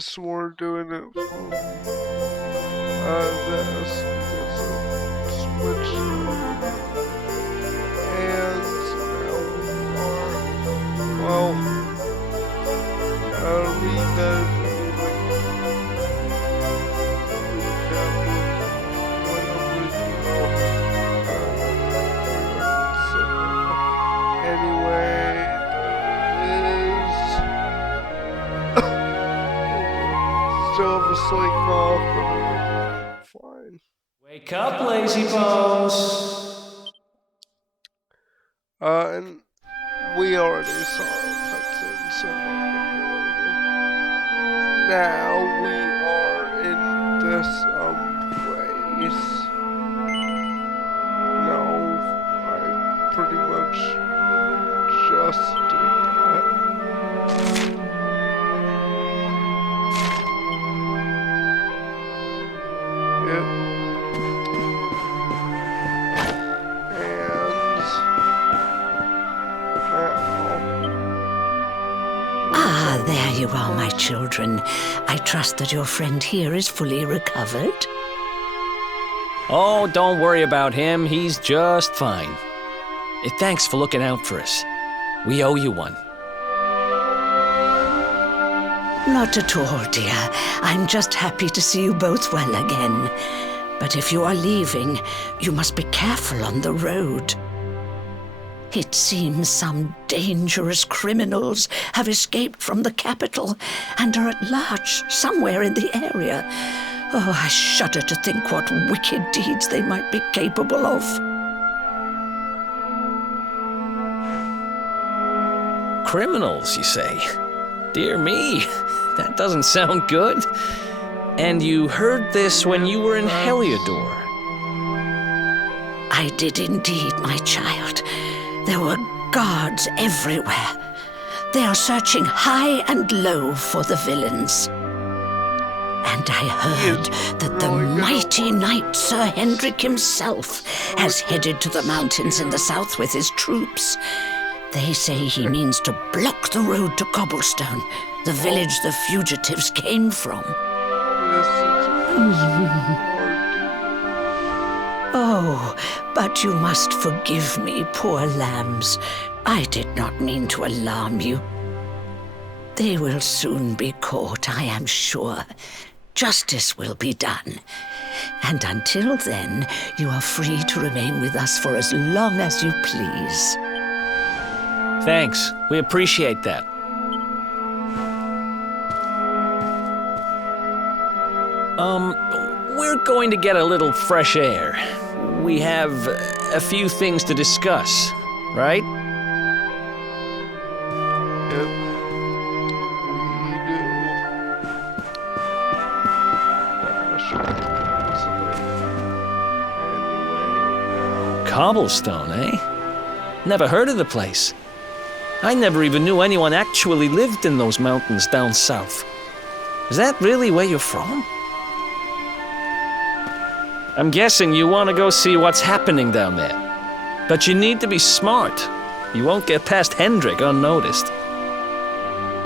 guess we're doing it from this because it switched. And now we are, well, read that anyway, still have a slight cough, but fine. Wake up, lazy bones! And we already saw a cutscene, so I'm not gonna do it again. Now we are in this place. No, I pretty much just did that. Yep. Ah, there you are, my children. I trust that your friend here is fully recovered. Oh, don't worry about him. He's just fine. Thanks for looking out for us. We owe you one. Not at all, dear. I'm just happy to see you both well again. But if you are leaving, you must be careful on the road. It seems some dangerous criminals have escaped from the capital and are at large somewhere in the area. Oh, I shudder to think what wicked deeds they might be capable of. Criminals, you say? Dear me, that doesn't sound good. And you heard this when you were in Heliodor? I did indeed, my child. There were guards everywhere. They are searching high and low for the villains. And I heard that the mighty knight Sir Hendrik himself has headed to the mountains in the south with his troops. They say he means to block the road to Cobblestone, the village the fugitives came from. Oh, but you must forgive me, poor lambs. I did not mean to alarm you. They will soon be caught, I am sure. Justice will be done. And until then, you are free to remain with us for as long as you please. Thanks. We appreciate that. We're going to get a little fresh air. We have a few things to discuss, right? Yep. We do. Cobblestone, eh? Never heard of the place. I never even knew anyone actually lived in those mountains down south. Is that really where you're from? I'm guessing you want to go see what's happening down there. But you need to be smart. You won't get past Hendrik unnoticed.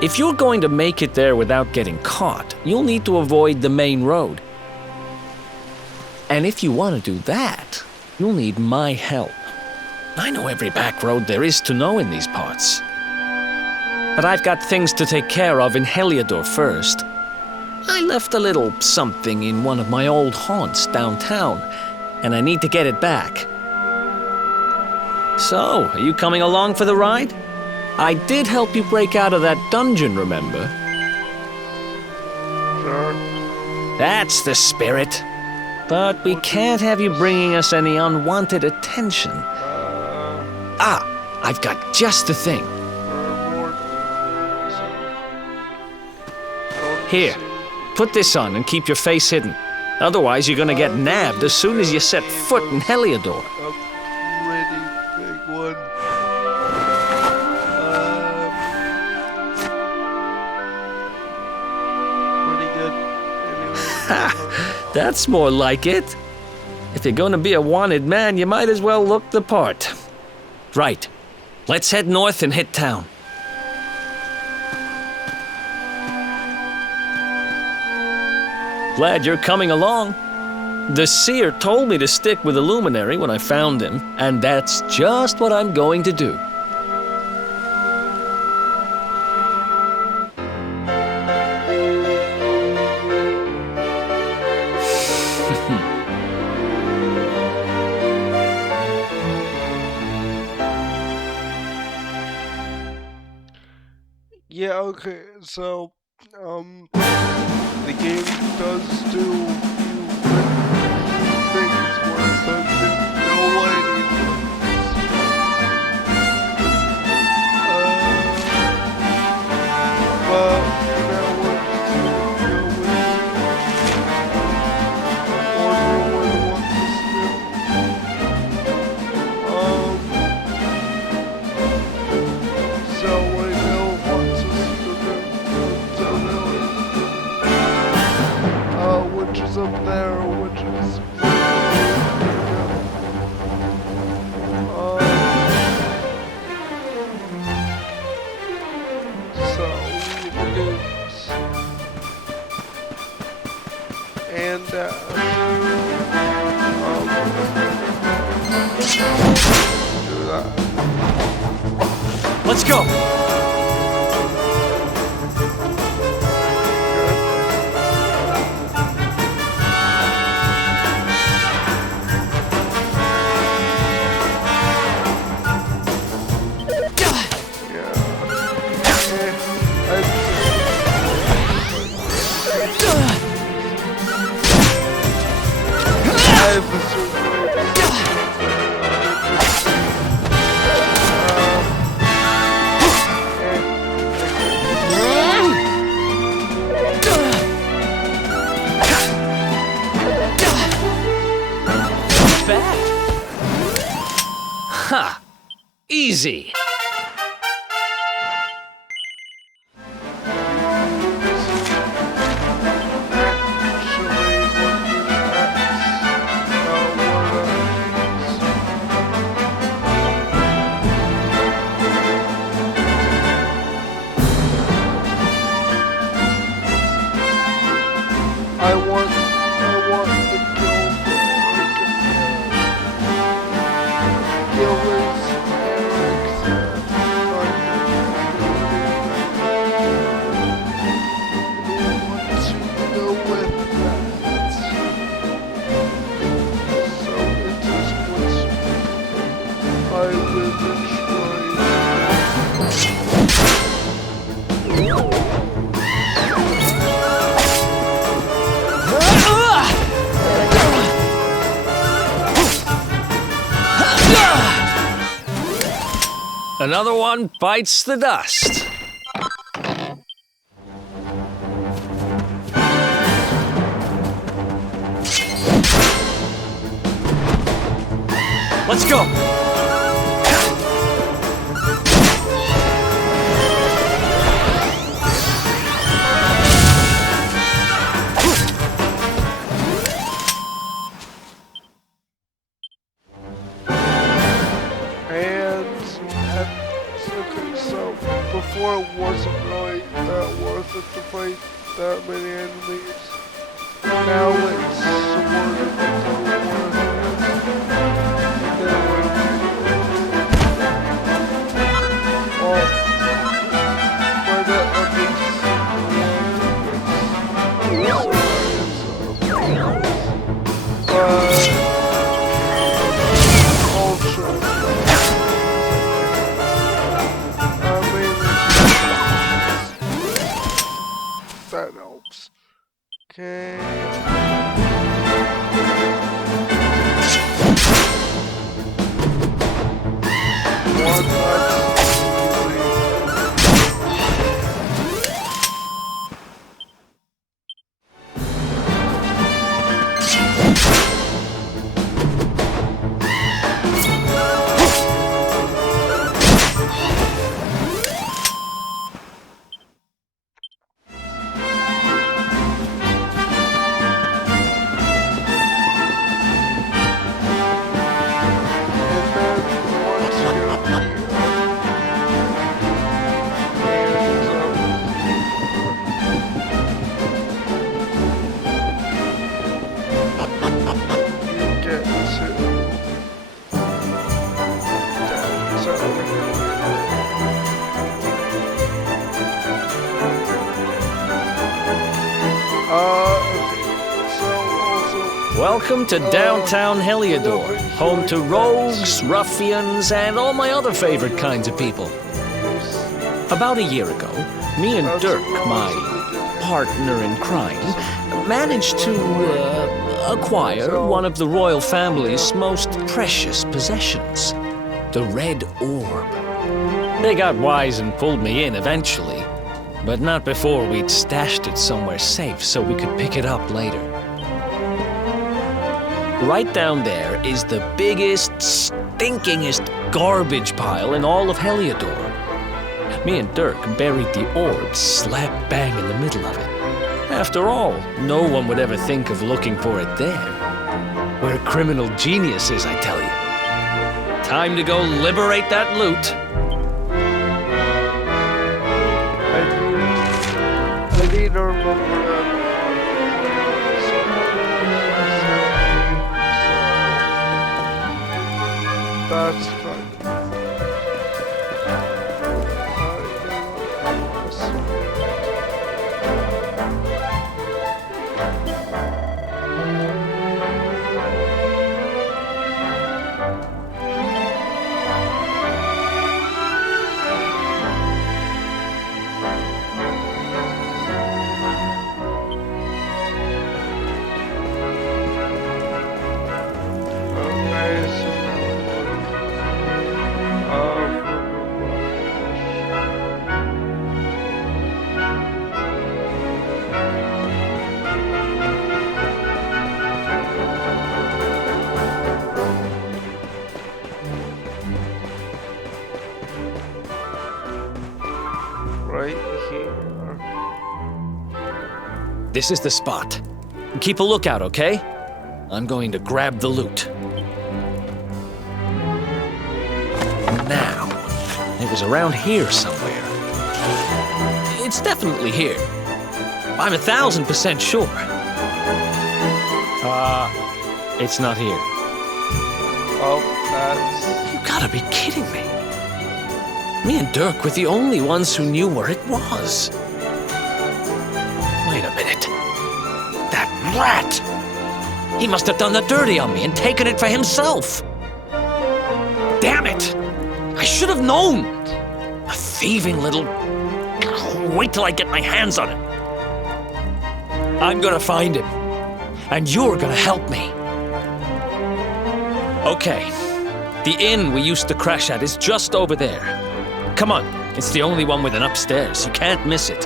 If you're going to make it there without getting caught, you'll need to avoid the main road. And if you want to do that, you'll need my help. I know every back road there is to know in these parts. But I've got things to take care of in Heliodor first. I left a little something in one of my old haunts downtown, and I need to get it back. So, are you coming along for the ride? I did help you break out of that dungeon, remember? Sure. That's the spirit. But we can't have you bringing us any unwanted attention. I've got just the thing. Here, put this on and keep your face hidden. Otherwise, you're gonna get nabbed as soon as you set foot in Heliodor. A pretty big one. Pretty good. Anyway. That's more like it. If you're gonna be a wanted man, you might as well look the part. Right. Let's head north and hit town. Glad you're coming along. The seer told me to stick with the luminary when I found him, and that's just what I'm going to do. Yeah, okay, so, the game does do things where it says there's no lighting. But now we're just gonna go with order where we want this to. So right now it wants us to go to which is up there, which is so reduce and do that. Let's go! Ha! Easy! Another one bites the dust. Let's go! Before it wasn't really that worth it to fight that many enemies. Now it's sort of worth it. Well, by that at least, ultra. That helps. Okay. One Welcome to downtown Heliodor, home to rogues, ruffians, and all my other favorite kinds of people. About a year ago, me and Dirk, my partner in crime, managed to acquire one of the royal family's most precious possessions, the Red Orb. They got wise and pulled me in eventually, but not before we'd stashed it somewhere safe so we could pick it up later. Right down there is the biggest, stinkingest garbage pile in all of Heliodor. Me and Dirk buried the orb slap bang in the middle of it. After all, no one would ever think of looking for it there. We're criminal geniuses, I tell you. Time to go liberate that loot. I need to remember that's kind of... right here. This is the spot. Keep a lookout, okay? I'm going to grab the loot. Now, it was around here somewhere. It's definitely here. I'm 1,000% sure. It's not here. Oh, that's... You gotta be kidding me. Me and Dirk were the only ones who knew where it was. Wait a minute. That rat! He must have done the dirty on me and taken it for himself. Damn it! I should have known! A thieving little... Wait till I get my hands on it. I'm gonna find him. And you're gonna help me. Okay. The inn we used to crash at is just over there. Come on, it's the only one with an upstairs. You can't miss it.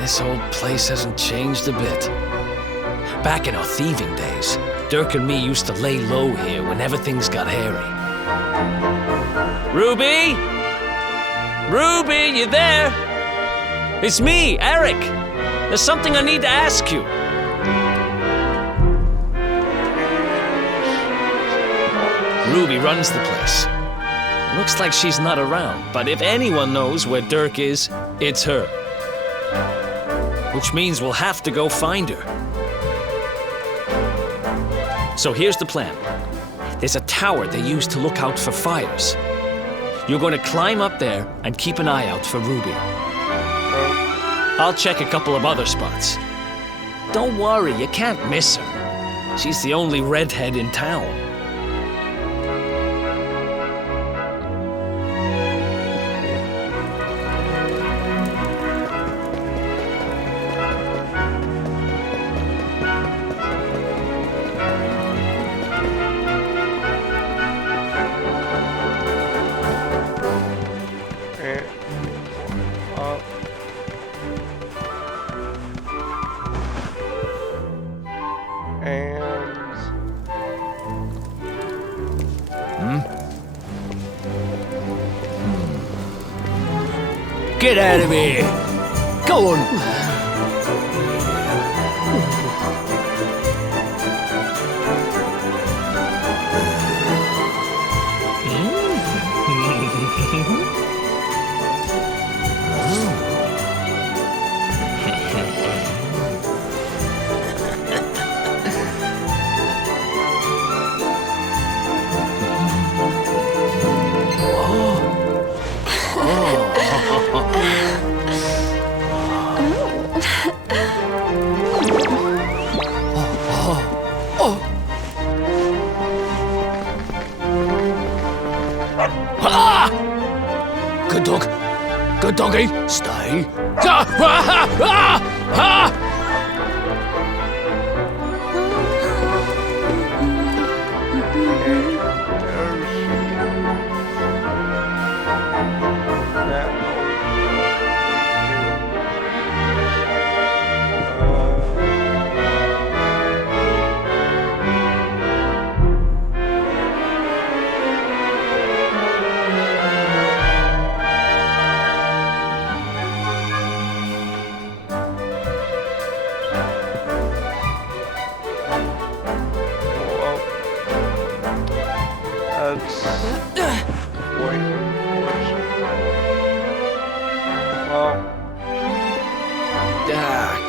This whole place hasn't changed a bit. Back in our thieving days, Dirk and me used to lay low here whenever things got hairy. Ruby? Ruby, you there? It's me, Eric. There's something I need to ask you. Ruby runs the place. Looks like she's not around, but if anyone knows where Dirk is, it's her. Which means we'll have to go find her. So here's the plan. There's a tower they use to look out for fires. You're going to climb up there and keep an eye out for Ruby. I'll check a couple of other spots. Don't worry, you can't miss her. She's the only redhead in town. Get out of here! Go on! Good dog. Good doggy. Stay.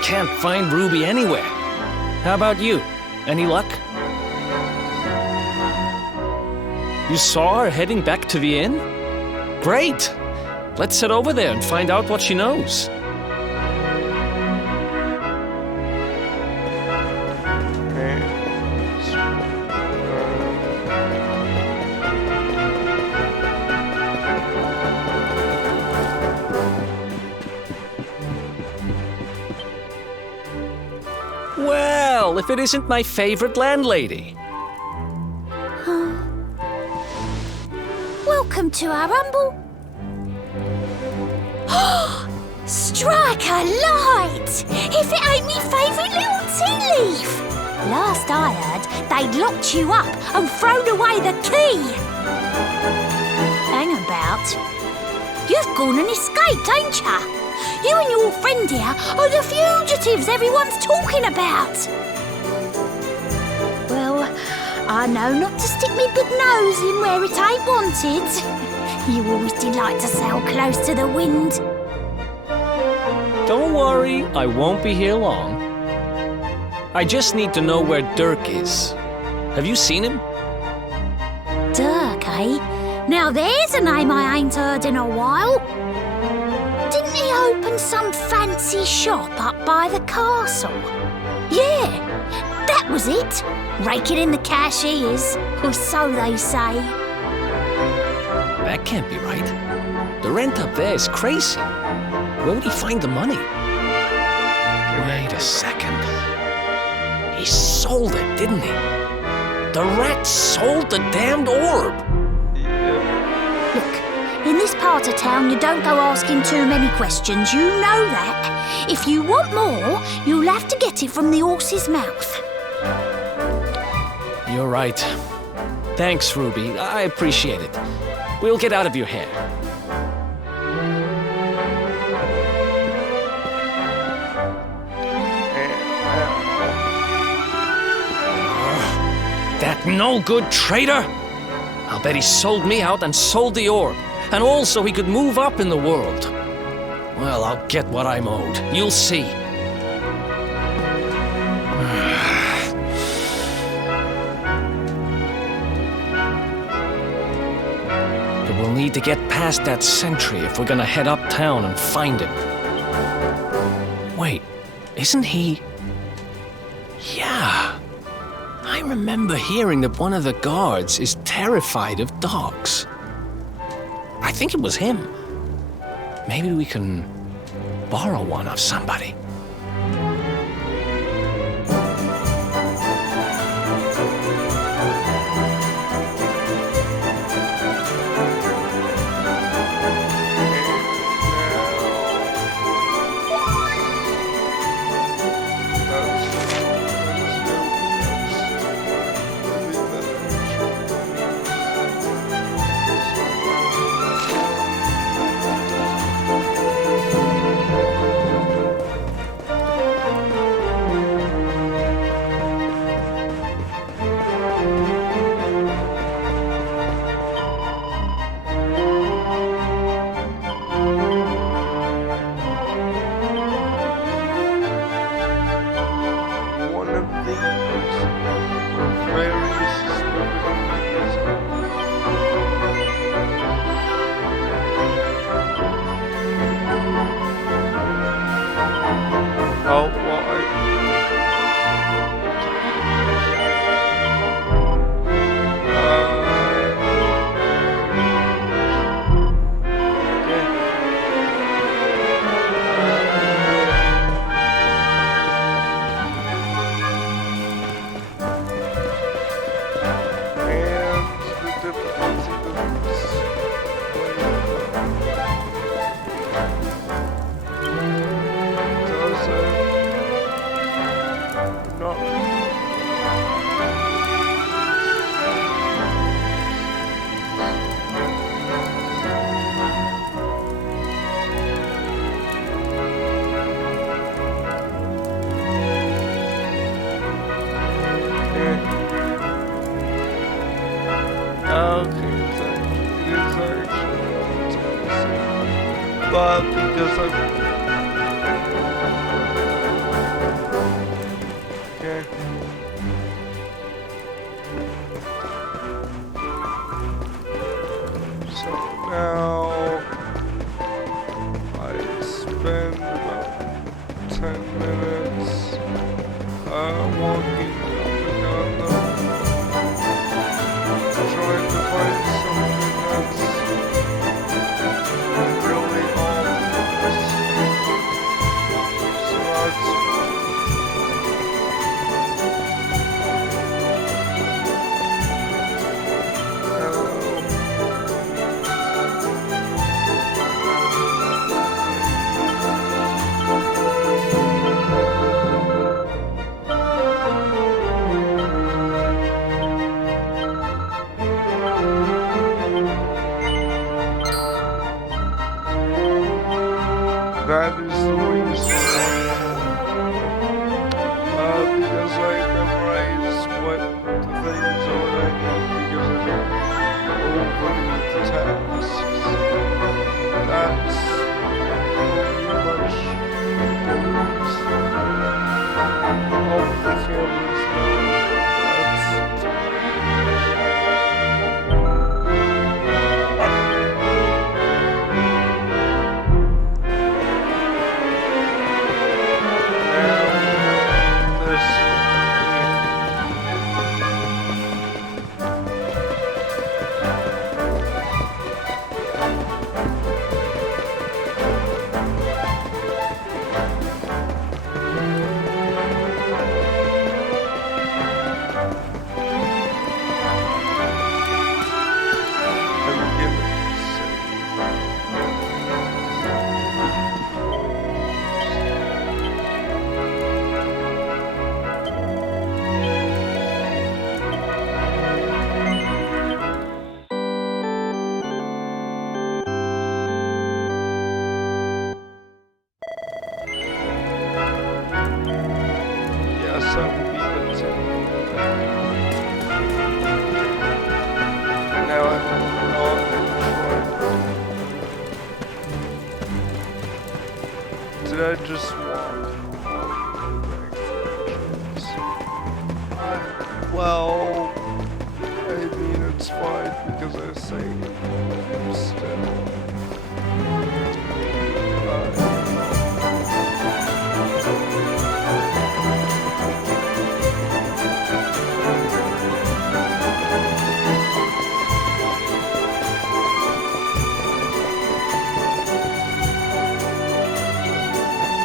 Can't find Ruby anywhere. How about you? Any luck? You saw her heading back to the inn? Great! Let's head over there and find out what she knows. Well, if it isn't my favorite landlady. Welcome to our rumble. Strike a light! If it ain't me favourite little tea leaf! Last I heard, they'd locked you up and thrown away the key. Hang about. You've gone and escaped, ain't ya? You and your friend here are the fugitives everyone's talking about. Well, I know not to stick me big nose in where it ain't wanted. You always delight to sail close to the wind. Don't worry, I won't be here long. I just need to know where Dirk is. Have you seen him? Dirk, eh? Now there's a name I ain't heard in a while. Didn't he open some fancy shop up by the castle? Yeah, that was it. Raking in the cash he is, or so they say. That can't be right. The rent up there is crazy. Where would he find the money? Wait a second. He sold it, didn't he? The rat sold the damned orb. Look, in this part of town, you don't go asking too many questions. You know that. If you want more, you'll have to get it from the horse's mouth. You're right. Thanks, Ruby. I appreciate it. We'll get out of your hair. That no-good traitor! I'll bet he sold me out and sold the orb, and also he could move up in the world. Well, I'll get what I'm owed. You'll see. But we'll need to get past that sentry if we're gonna head uptown and find him. Wait, isn't he... Yeah. I remember hearing that one of the guards is terrified of dogs. I think it was him. Maybe we can borrow one of somebody. but because I'm... Okay. So now I spend about 10 minutes walking up and down trying to find something that's really obvious. So that's that is the reason. Because I memorized what the things are I need because I don't overread the tasks. That's pretty much the reason. All the cameras know that's... Yes, I will be continuing that. Now I'm not trying. Did I just walk all the way back? Well, I mean it's fine because I say still.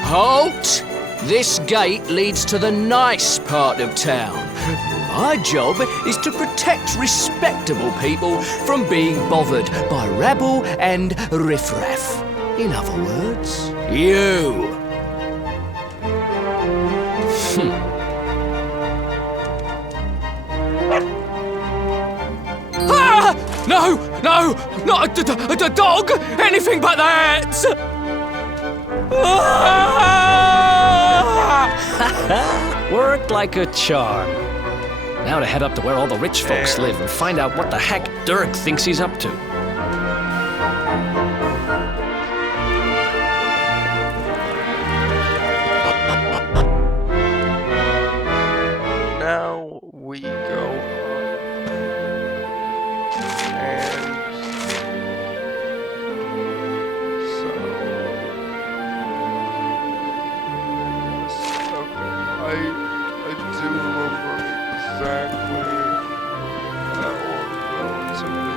Halt! This gate leads to the nice part of town. My job is to protect respectable people from being bothered by rabble and riffraff. In other words, you. Ah! No! No! Not a dog! Anything but that! Worked like a charm. Now to head up to where all the rich folks live and find out what the heck Dirk thinks he's up to. Now we go and so yes, okay. I do remember exactly that one relatively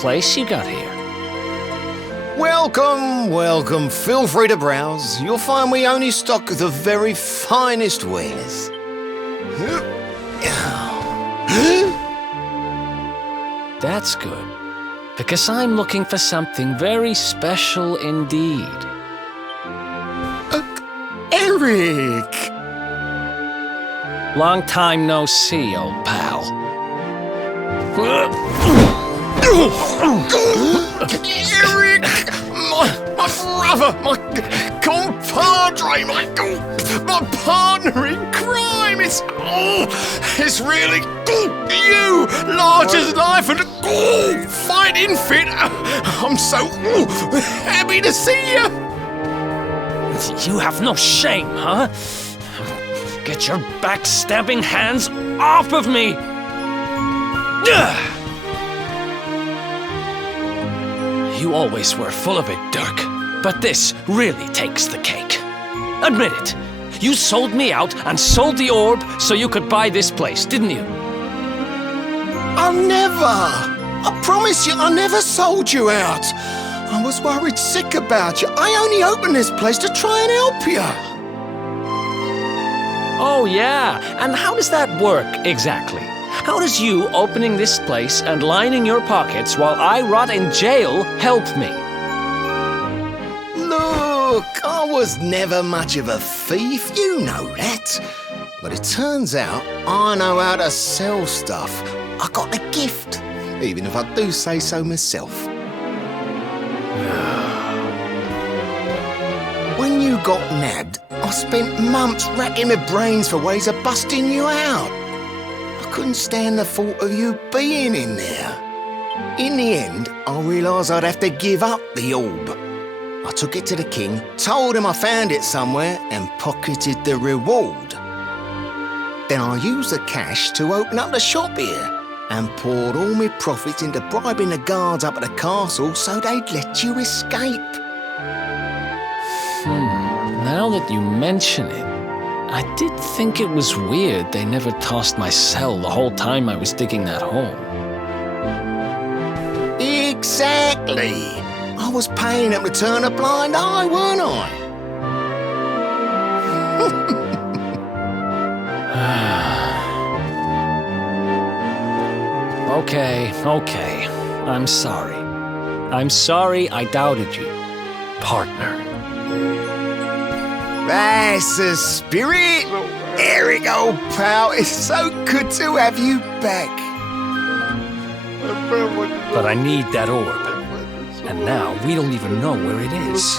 place you got here. Welcome, welcome. Feel free to browse. You'll find we only stock the very finest wares. That's good, because I'm looking for something very special indeed. Eric! Long time no see, old pal. Eric! My brother, my compadre, my partner in crime! It's really you! Large as life and fighting fit! I'm so happy to see you! You have no shame, huh? Get your backstabbing hands off of me! You always were full of it, Dirk. But this really takes the cake. Admit it. You sold me out and sold the orb so you could buy this place, didn't you? I never! I promise you, I never sold you out. I was worried sick about you. I only opened this place to try and help you. Oh, yeah. And how does that work exactly? How does you opening this place and lining your pockets while I rot in jail help me? Look, I was never much of a thief, you know that. But it turns out I know how to sell stuff. I got the gift, even if I do say so myself. When you got nabbed, I spent months racking my brains for ways of busting you out. I couldn't stand the thought of you being in there. In the end, I realised I'd have to give up the orb. I took it to the king, told him I found it somewhere, and pocketed the reward. Then I used the cash to open up the shop here, and poured all my profits into bribing the guards up at the castle so they'd let you escape. Now that you mention it, I did think it was weird they never tossed my cell the whole time I was digging that hole. Exactly. I was paying them to turn a blind eye, weren't I? Okay. I'm sorry. I'm sorry I doubted you, partner. That's the spirit! Eric, old pal, it's so good to have you back. But I need that orb. And now we don't even know where it is.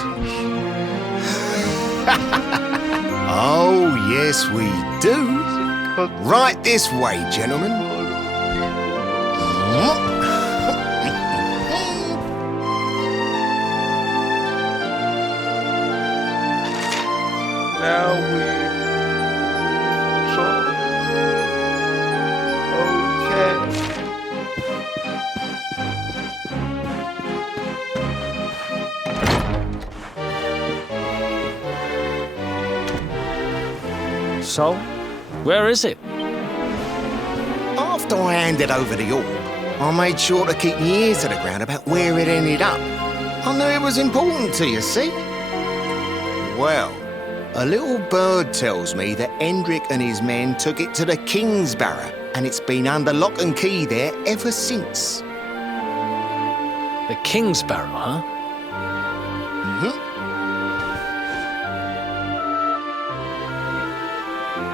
Oh, yes, we do. Right this way, gentlemen. Now we saw. Okay. So, where is it? After I handed over the orb, I made sure to keep my ears to the ground about where it ended up. I knew it was important to you, see? Well, a little bird tells me that Hendrik and his men took it to the Kingsbarrow, and it's been under lock and key there ever since. The Kingsbarrow, huh?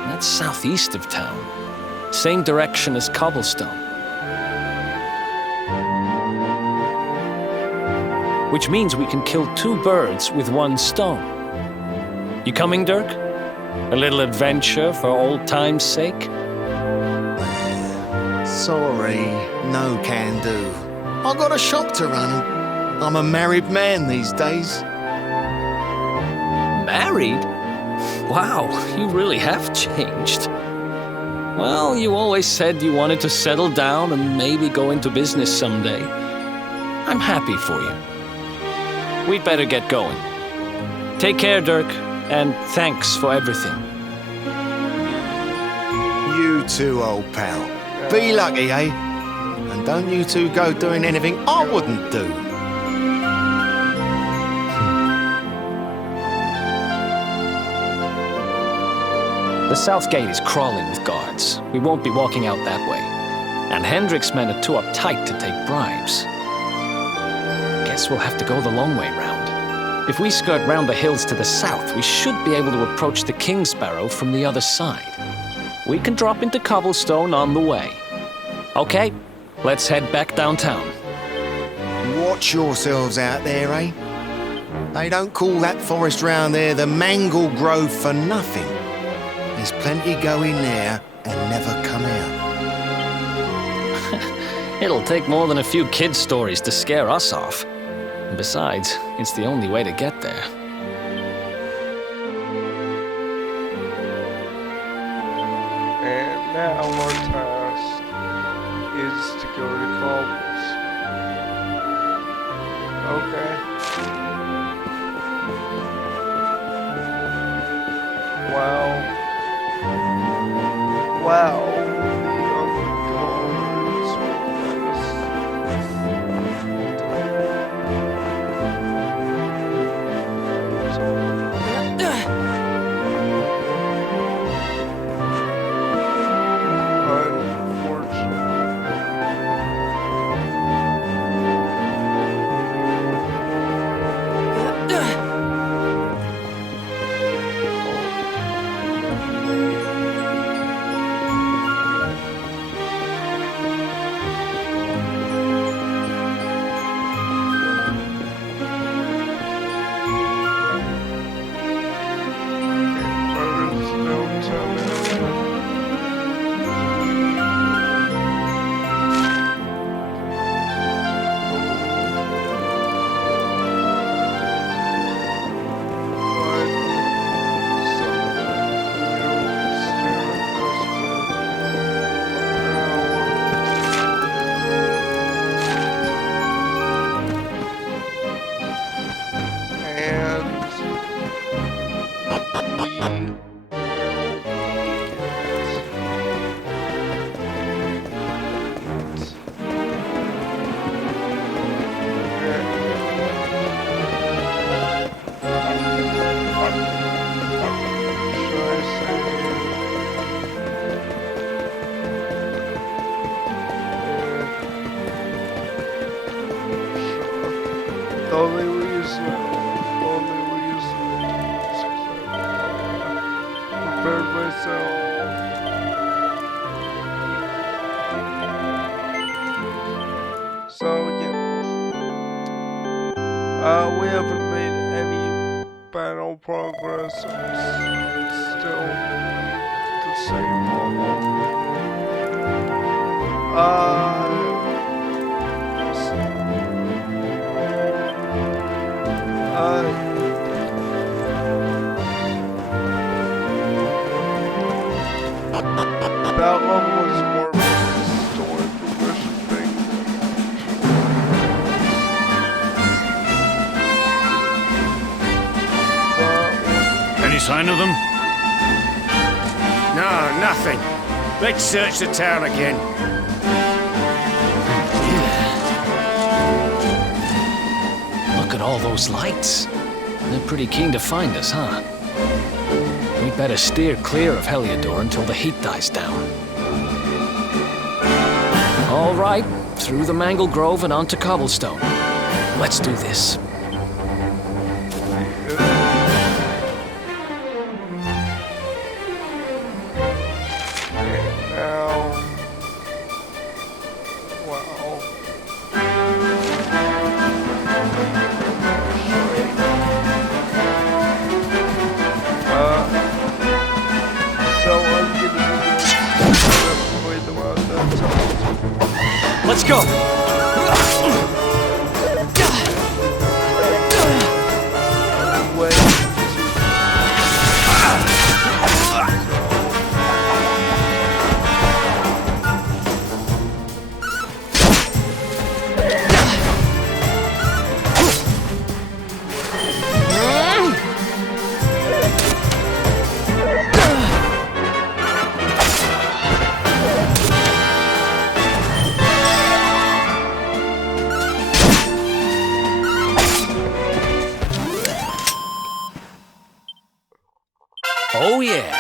That's southeast of town. Same direction as Cobblestone. Which means we can kill two birds with one stone. You coming, Dirk? A little adventure for old time's sake? Sorry, no can do. I got a shop to run. I'm a married man these days. Married? Wow, you really have changed. Well, you always said you wanted to settle down and maybe go into business someday. I'm happy for you. We'd better get going. Take care, Dirk, and thanks for everything. You too, old pal. Be lucky, eh? And don't you two go doing anything I wouldn't do. The south gate is crawling with guards. We won't be walking out that way. And Hendrik's men are too uptight to take bribes. Guess we'll have to go the long way round. If we skirt round the hills to the south, we should be able to approach the King's Barrow from the other side. We can drop into Cobblestone on the way. Okay, let's head back downtown. Watch yourselves out there, eh? They don't call that forest round there the Mangle Grove for nothing. There's plenty go in there and never come out. It'll take more than a few kid stories to scare us off. And besides, it's the only way to get there. And now our task is to go to Cobbles. Okay. Wow. Wow. The other guards will let we haven't made any battle progress. It's still the same level. That level is more of a story progression thing. Any sign of them? No, nothing. Let's search the town again. Look at all those lights. They're pretty keen to find us, huh? We better steer clear of Heliodor until the heat dies down. All right, through the Mangle Grove and onto Cobblestone. Let's do this. Let's go! Oh, yeah.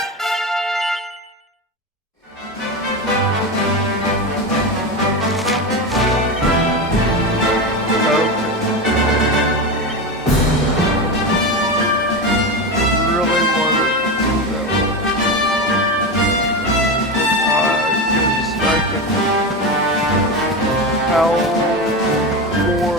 Really wanted to do that one. 'Cause I can how more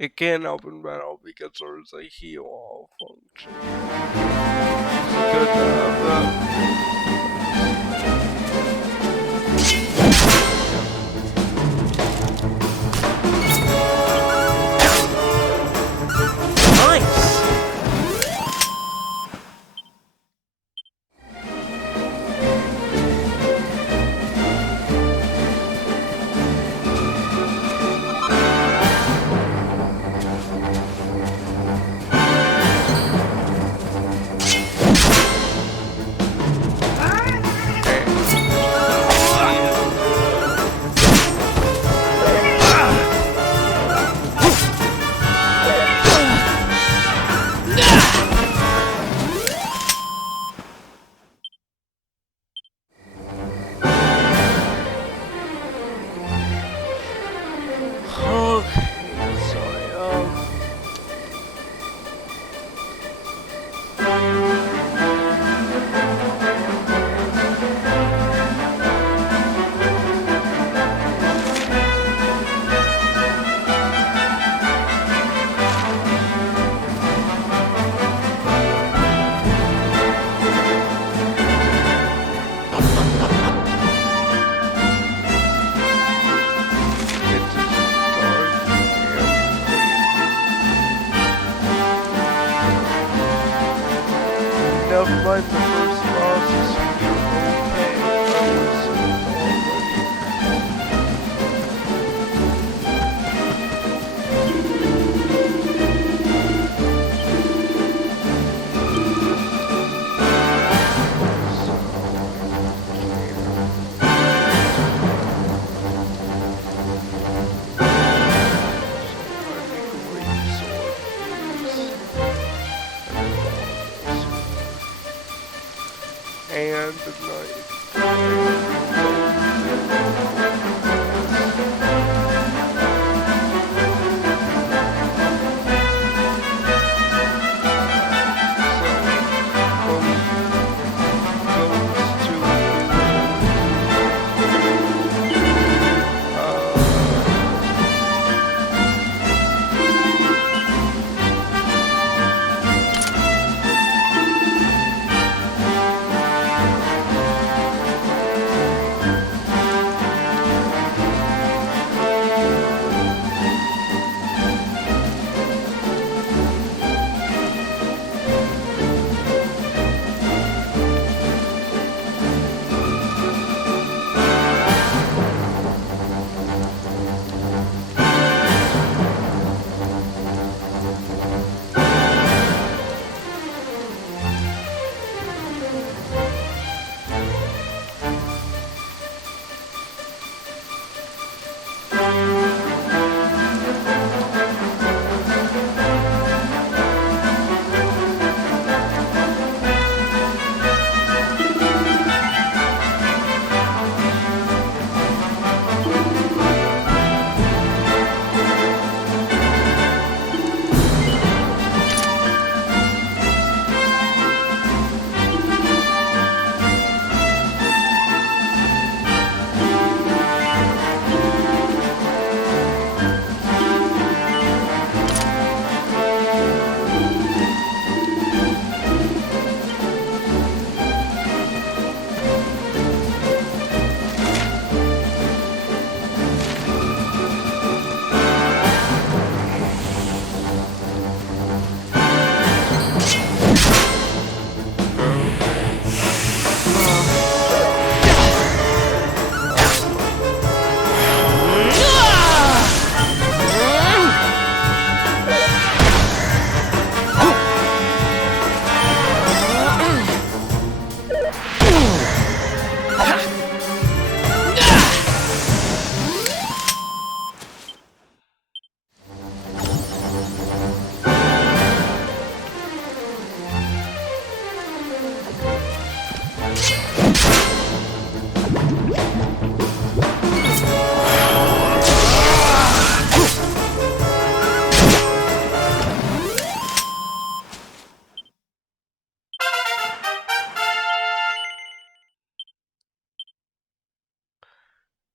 it can't open battle because there's a heal all function. It's good to have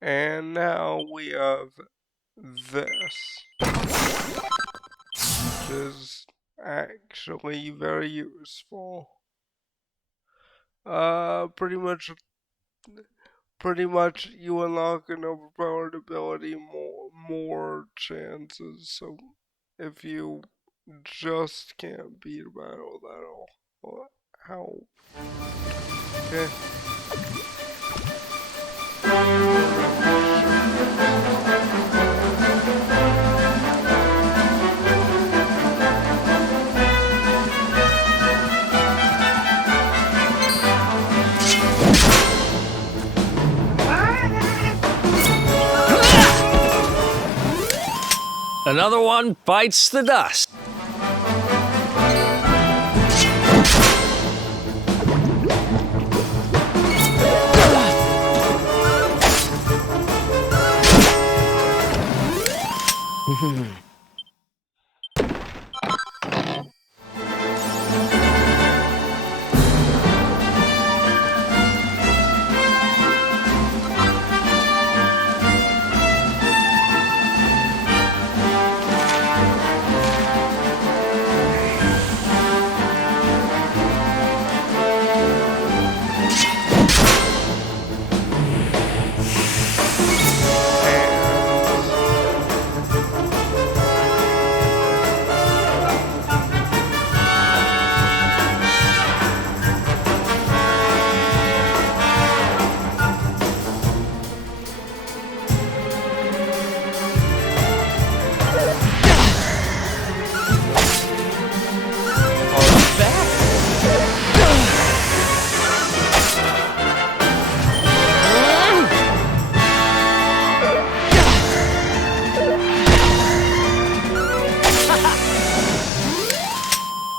And now we have this, which is actually very useful. Pretty much you unlock an overpowered ability, more chances. So if you just can't beat a battle, that'll help. Okay. Another one bites the dust.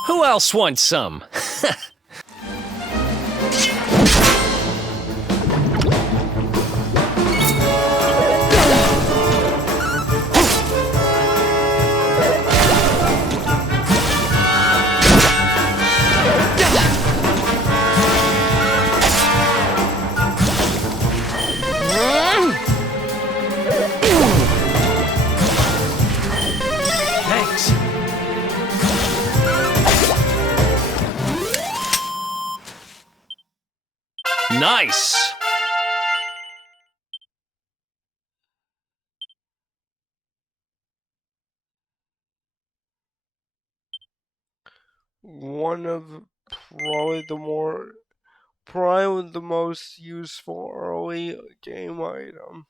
Who else wants some? Thanks. Nice! One of probably the most useful early game item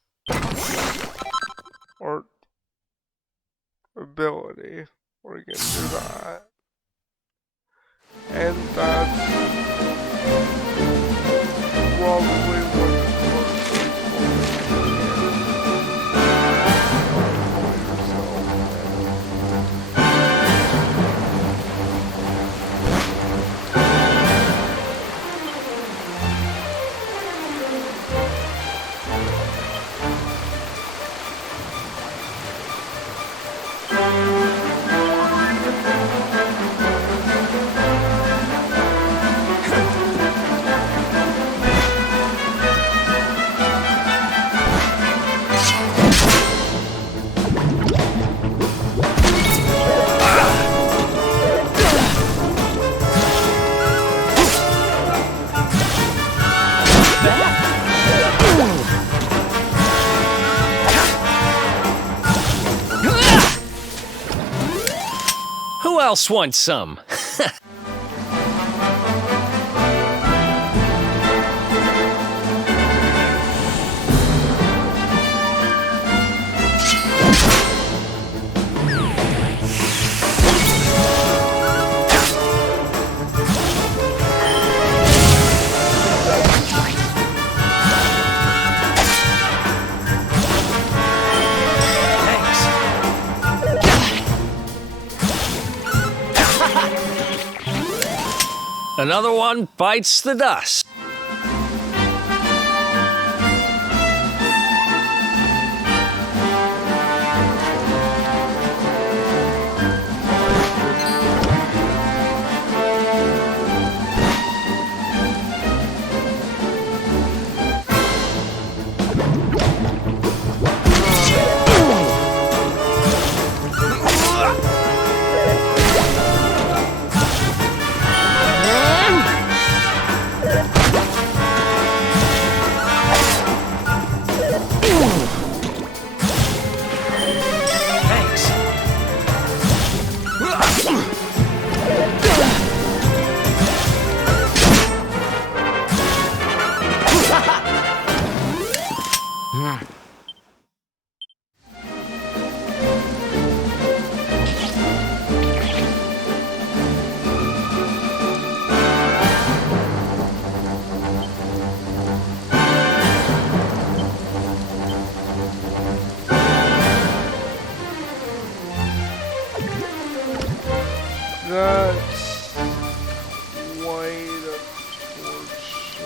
or ability. We're gonna do that, and that's probably what Who else wants some? Another one bites the dust. That's quite unfortunate.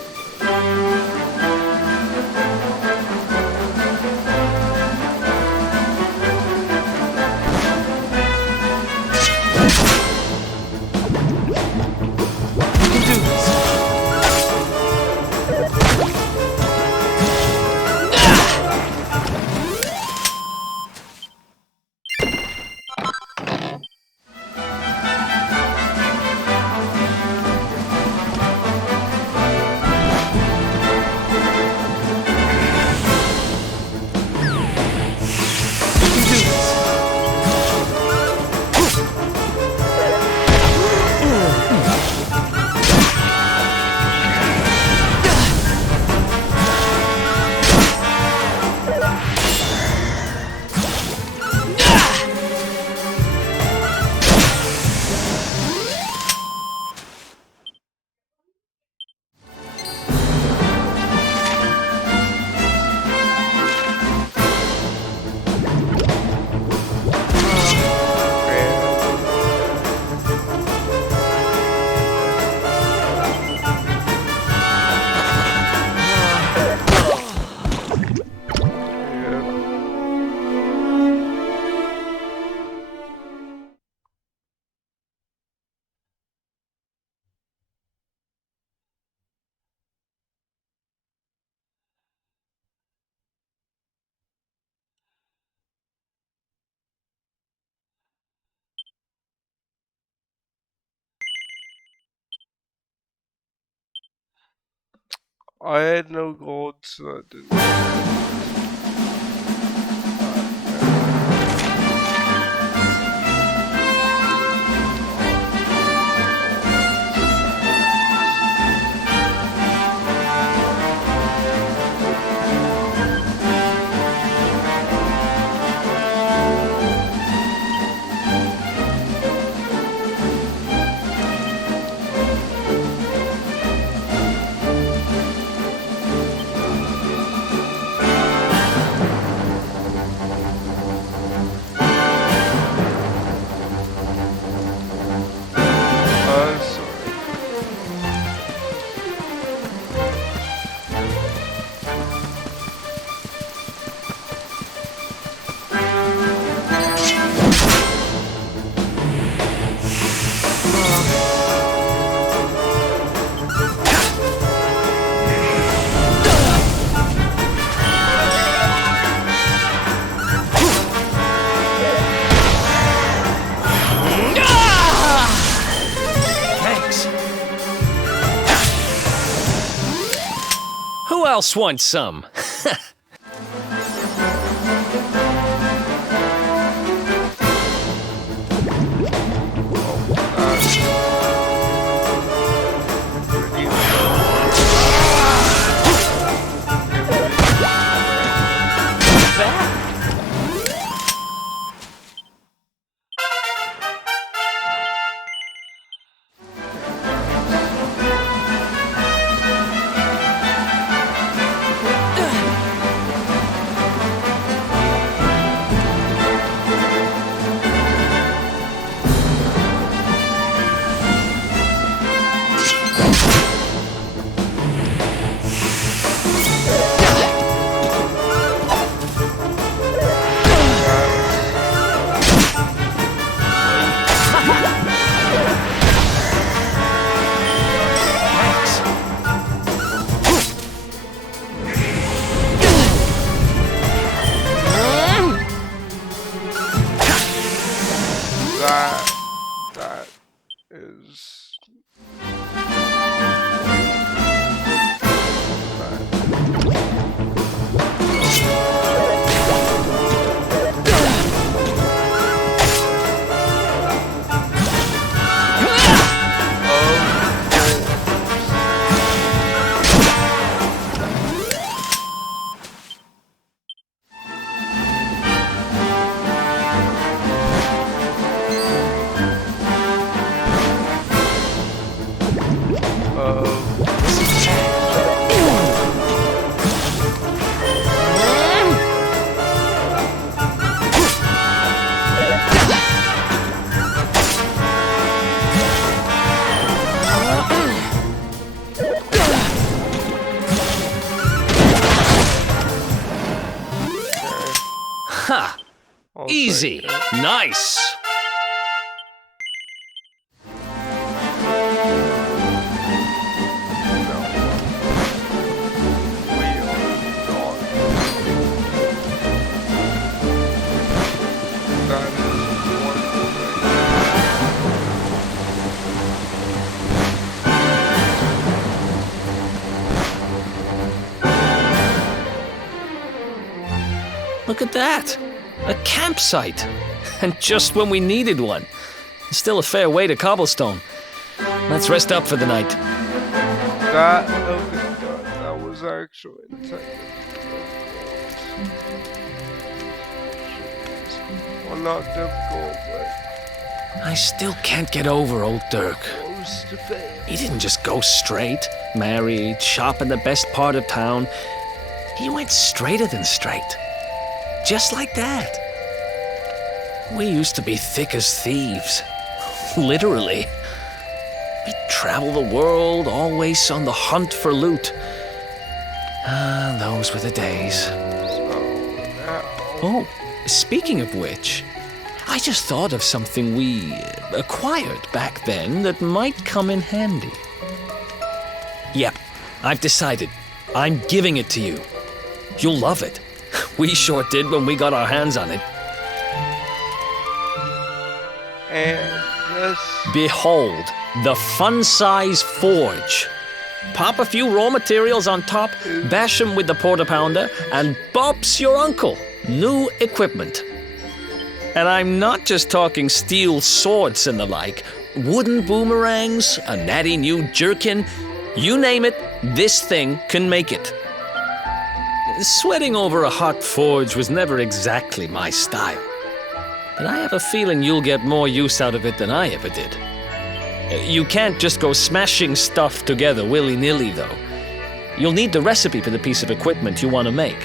I had no gold, so that didn't. Who else wants some? Ha! I'll take Easy. it. Nice. Look at that. A campsite. And just when we needed one. Still a fair way to Cobblestone. Let's rest up for the night. That was actually intended. Well, not difficult, but I still can't get over old Dirk. close to fail. He didn't just go straight, married, shop in the best part of town. He went straighter than straight. Just like that. We used to be thick as thieves. Literally. We'd travel the world, always on the hunt for loot. Ah, those were the days. Oh, speaking of which, I just thought of something we acquired back then that might come in handy. Yep, I've decided. I'm giving it to you. You'll love it. We sure did when we got our hands on it. And this Behold, the fun-size forge. Pop a few raw materials on top, bash 'em with the porta-pounder, and Bob's your uncle. New equipment. And I'm not just talking steel swords and the like. Wooden boomerangs, a natty new jerkin. You name it, this thing can make it. Sweating over a hot forge was never exactly my style. But I have a feeling you'll get more use out of it than I ever did. You can't just go smashing stuff together willy-nilly, though. You'll need the recipe for the piece of equipment you want to make.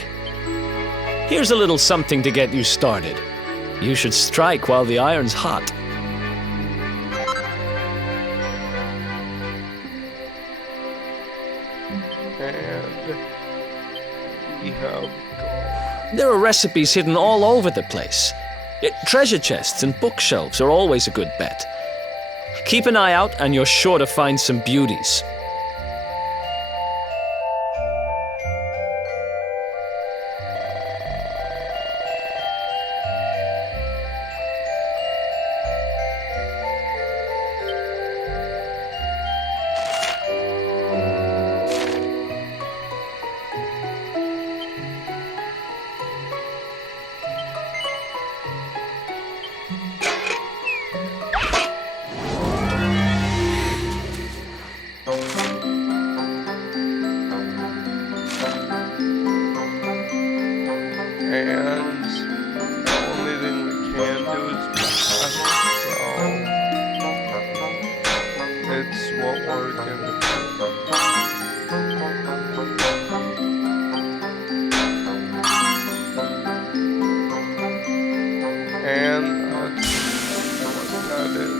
Here's a little something to get you started. You should strike while the iron's hot. and we have gone. There are recipes hidden all over the place. Treasure chests and bookshelves are always a good bet. Keep an eye out and you're sure to find some beauties. And the only thing we can do is pass, so it's what we're gonna do. And that's what that is.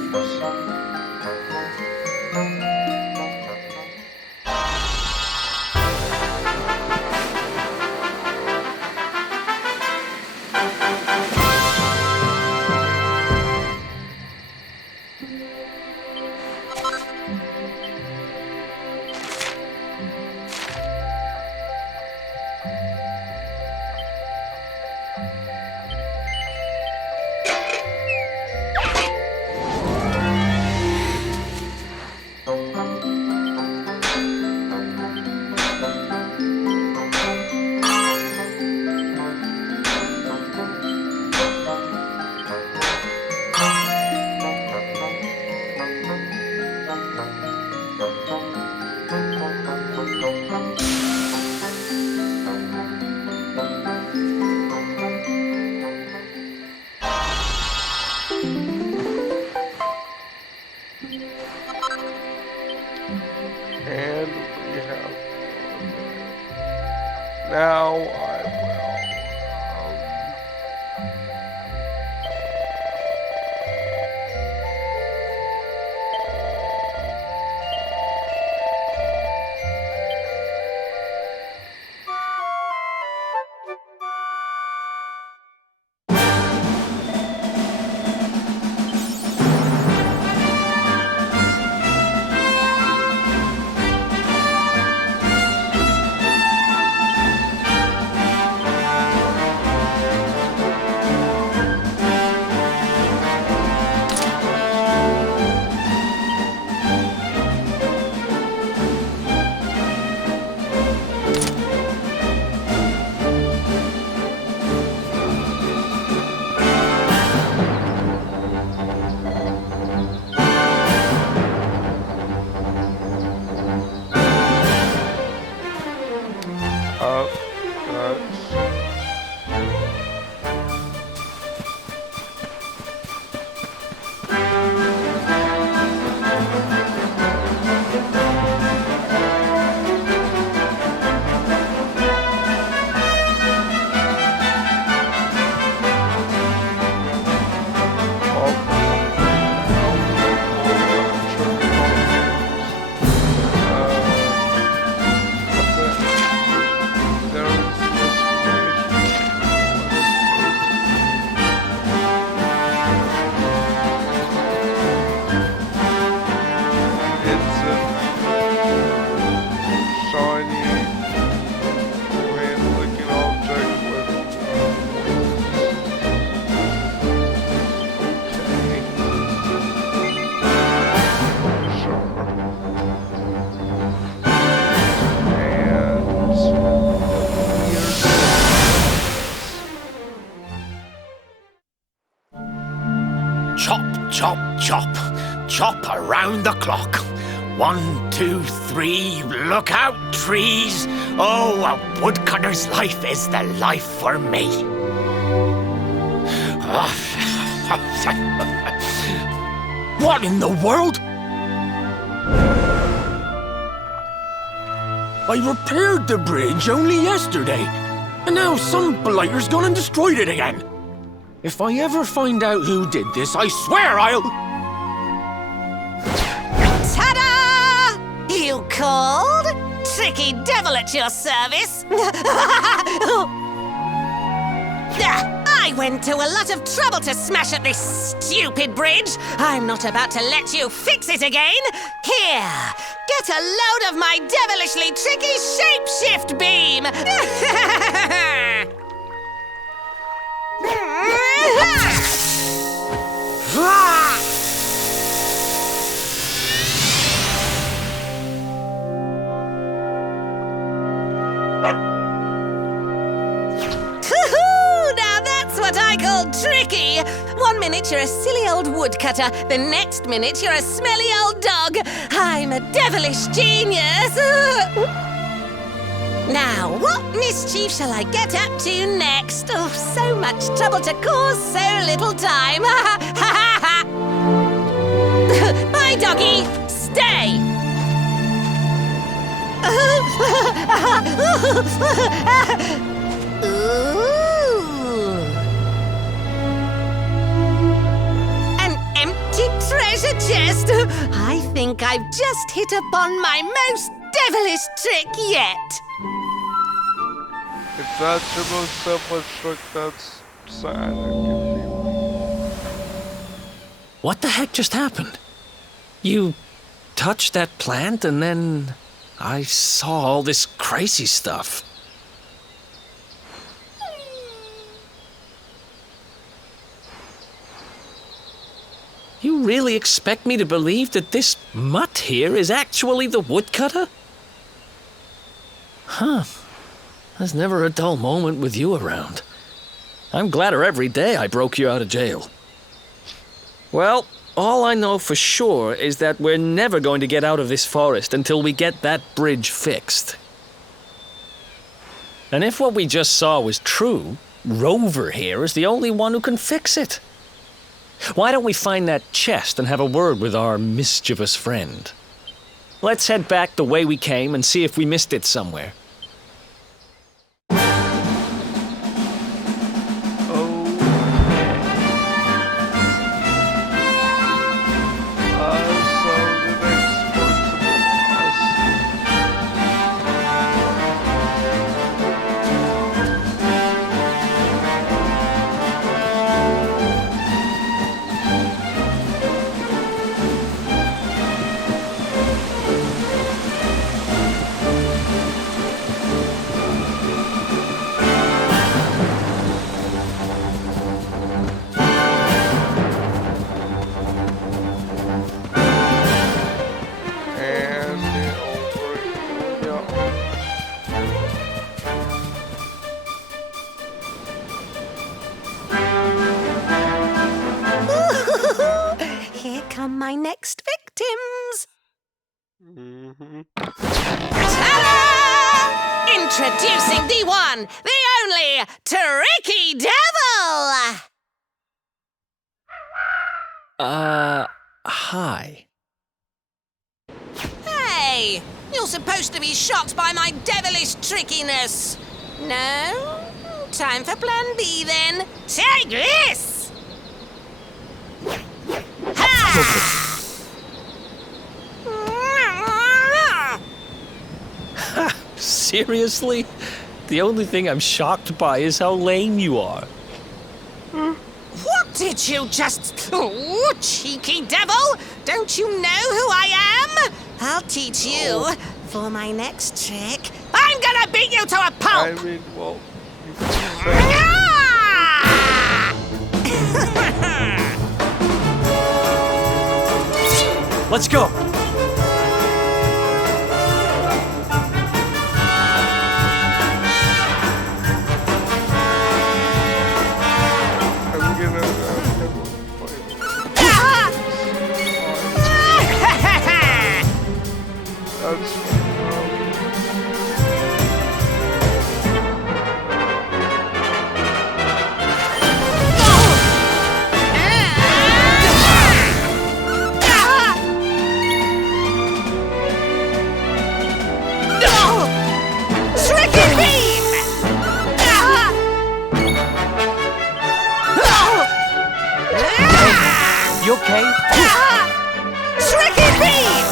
Chop, chop, chop around the clock. 1, 2, 3, look out, trees. Oh, a woodcutter's life is the life for me. What in the world? I repaired the bridge only yesterday, and now some blighter's gone and destroyed it again. If I ever find out who did this, I swear I'll... Ta-da! You called? Tricky devil at your service. I went to a lot of trouble to smash at this stupid bridge. I'm not about to let you fix it again. Here, get a load of my devilishly tricky shapeshift beam. Now that's what I call tricky. 1 minute you're a silly old woodcutter, the next minute you're a smelly old dog. I'm a devilish genius. Now, what mischief shall I get up to next? Oh, so much trouble to cause so little time. Bye, doggy. Stay. Ooh. An empty treasure chest. I think I've just hit upon my most devilish trick yet. If that's your most simplest trick, that's sad. What the heck just happened? You touched that plant and then I saw all this crazy stuff. You really expect me to believe that this mutt here is actually the woodcutter? Huh. There's never a dull moment with you around. I'm gladder every day I broke you out of jail. Well, all I know for sure is that we're never going to get out of this forest until we get that bridge fixed. And if what we just saw was true, Rover here is the only one who can fix it. Why don't we find that chest and have a word with our mischievous friend? Let's head back the way we came and see if we missed it somewhere. My next victims. Ta-da! Introducing the one, the only tricky devil! Hi. Hey, you're supposed to be shocked by my devilish trickiness. No? Time for plan B then. Take this! Ha! Seriously? The only thing I'm shocked by is how lame you are. What did you just... Oh, cheeky devil! Don't you know who I am? I'll teach you. For my next trick, I'm gonna beat you to a pulp! I mean, well, you could say. Let's go! I'm gonna That's You okay? Tricky beam!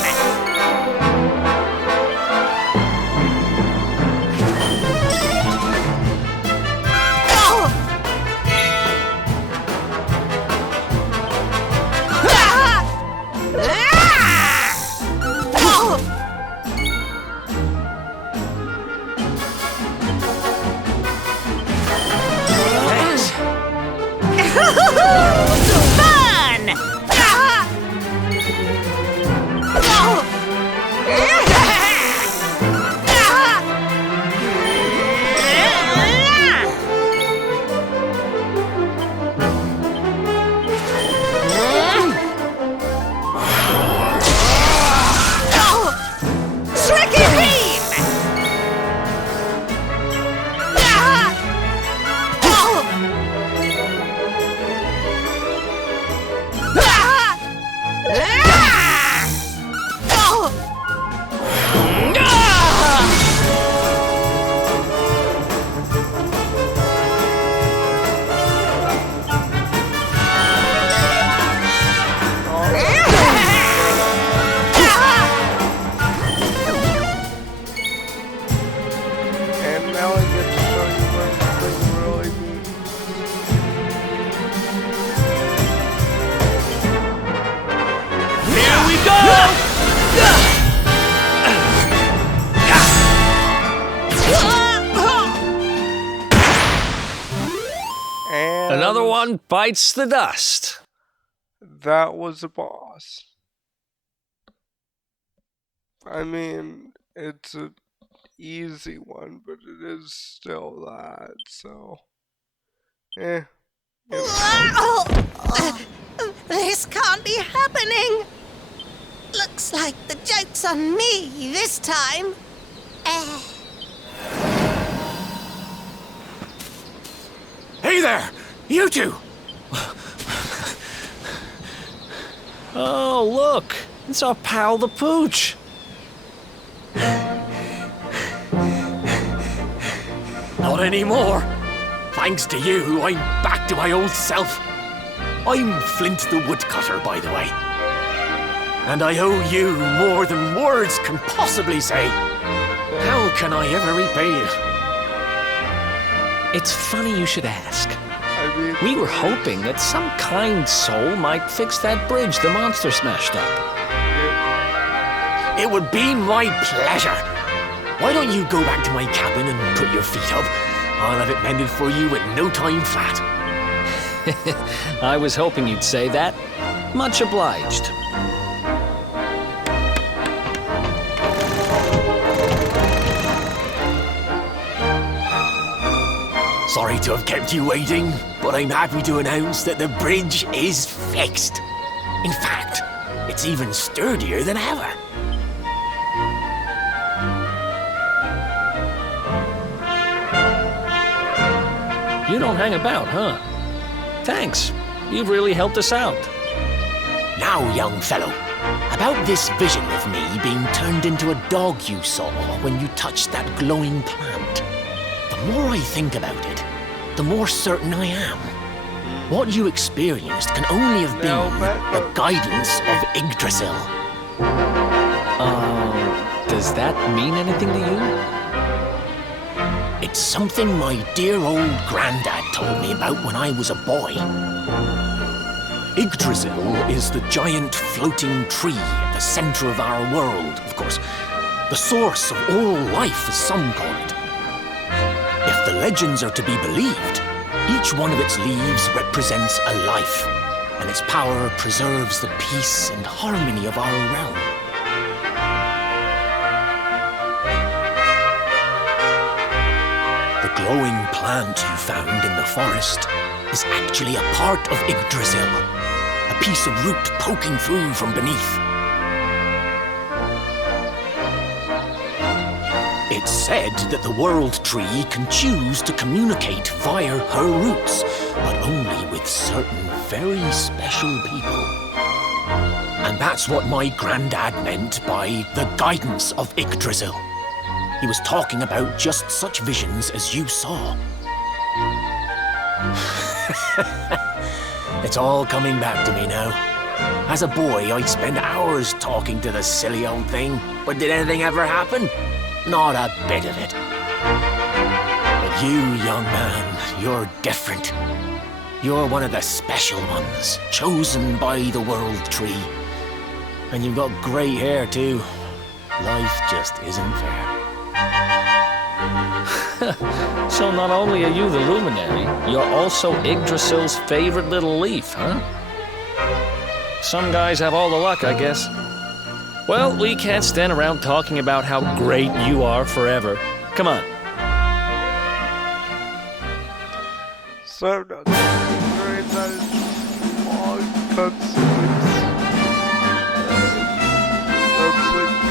Another one bites the dust. That was a boss. I mean, it's an easy one, but it is still that, so... This can't be happening. Looks like the joke's on me this time. Hey there! You two! Oh, look! It's our pal the Pooch! Not anymore. Thanks to you, I'm back to my old self. I'm Flint the Woodcutter, by the way. And I owe you more than words can possibly say. How can I ever repay you? It's funny you should ask. I mean, We were hoping that some kind soul might fix that bridge the monster smashed up. It would be my pleasure. Why don't you go back to my cabin and put your feet up? I'll have it mended for you in no time flat. I was hoping you'd say that. Much obliged. Sorry to have kept you waiting, but I'm happy to announce that the bridge is fixed. In fact, it's even sturdier than ever. You don't hang about, huh? Thanks. You've really helped us out. Now, young fellow, about this vision of me being turned into a dog you saw when you touched that glowing plant. The more I think about it, the more certain I am. What you experienced can only have been the guidance of Yggdrasil. Does that mean anything to you? It's something my dear old granddad told me about when I was a boy. Yggdrasil is the giant floating tree at the center of our world, of course. The source of all life, as some call it. If the legends are to be believed, each one of its leaves represents a life, and its power preserves the peace and harmony of our realm. The glowing plant you found in the forest is actually a part of Yggdrasil, a piece of root poking through from beneath. It's said that the World Tree can choose to communicate via her roots, but only with certain very special people. And that's what my granddad meant by the guidance of Yggdrasil. He was talking about just such visions as you saw. It's all coming back to me now. As a boy, I'd spend hours talking to the silly old thing, but did anything ever happen? Not a bit of it. But you, young man, you're different. You're one of the special ones, chosen by the World Tree. And you've got great hair, too. Life just isn't fair. So not only are you the luminary, you're also Yggdrasil's favorite little leaf, huh? Some guys have all the luck, I guess. Well, we can't stand around talking about how great you are forever. Come on. So that's very nice. All cutscenes. That's like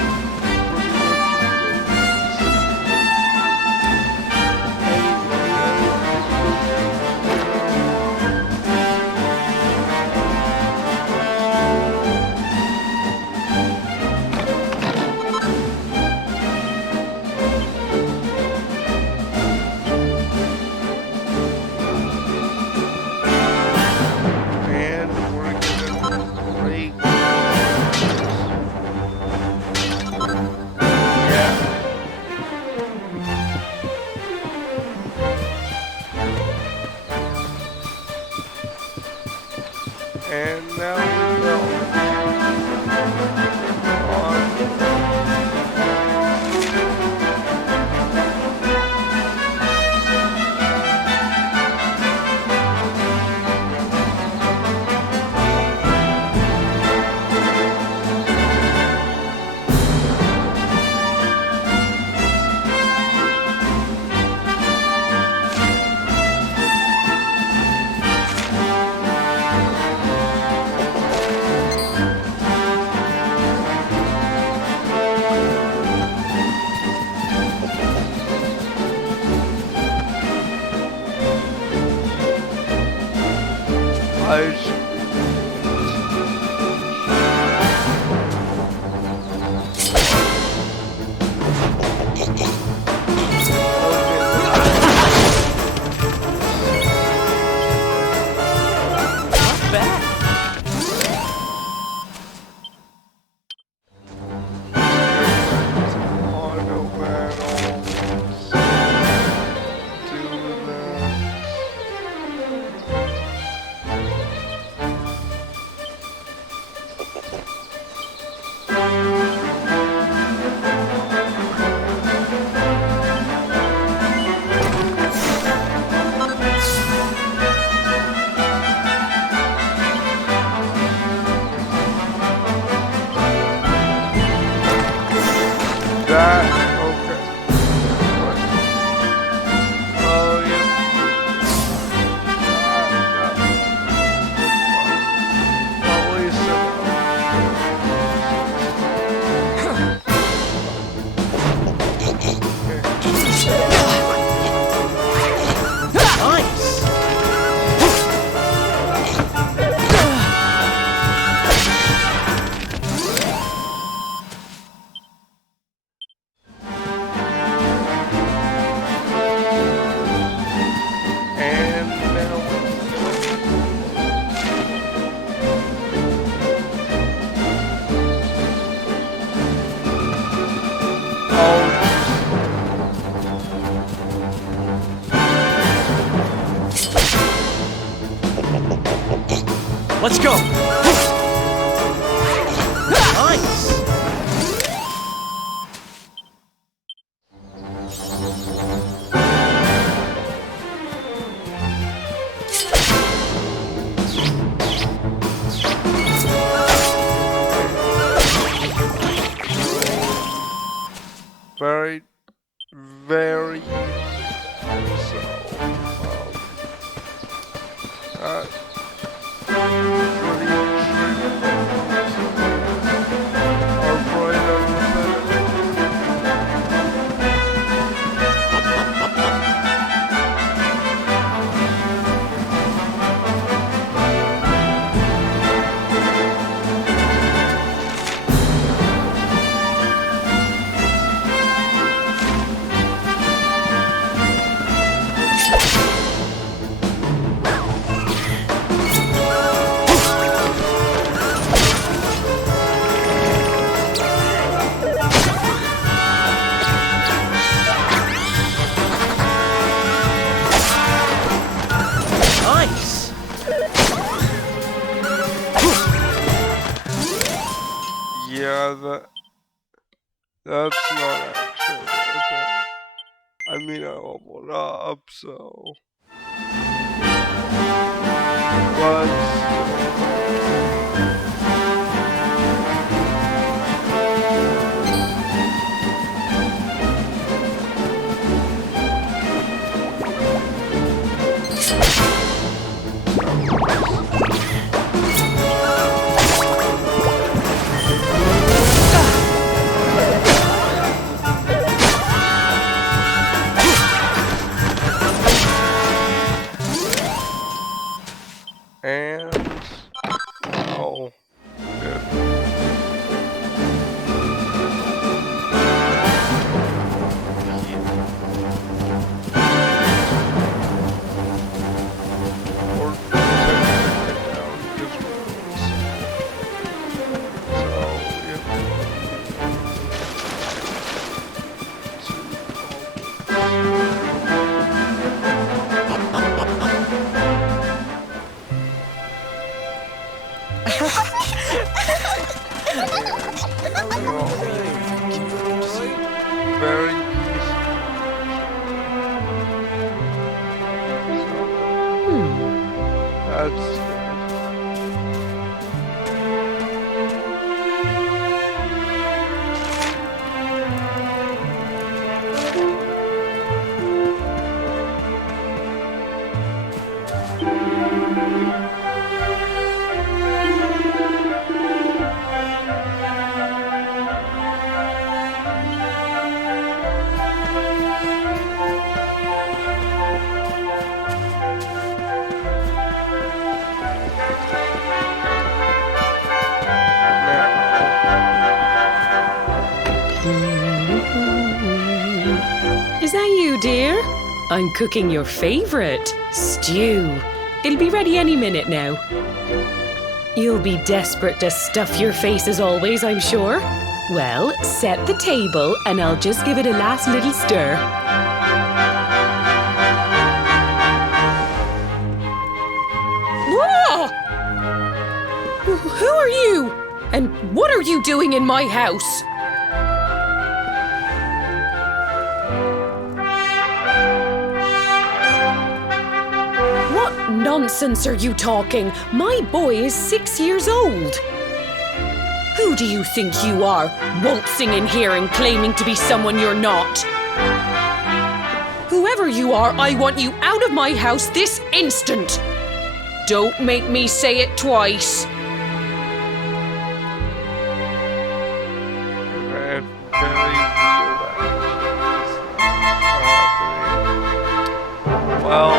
pretty and now we go on. Let's go. Nice! Very, very easy. So, pretty are right over Nice! Yeah, that's not actually, is it? I mean, I leveled up, so. But and oh, good. Or technically get down his wounds. So yeah. Very easy. That's good. Is that you, dear? I'm cooking your favorite, stew. It'll be ready any minute now. You'll be desperate to stuff your face as always, I'm sure. Well, set the table and I'll just give it a last little stir. Whoa! Who are you? And what are you doing in my house? What nonsense are you talking? My boy is 6 years old. Who do you think you are, waltzing in here and claiming to be someone you're not? Whoever you are, I want you out of my house this instant. Don't make me say it twice. Very weird. Well.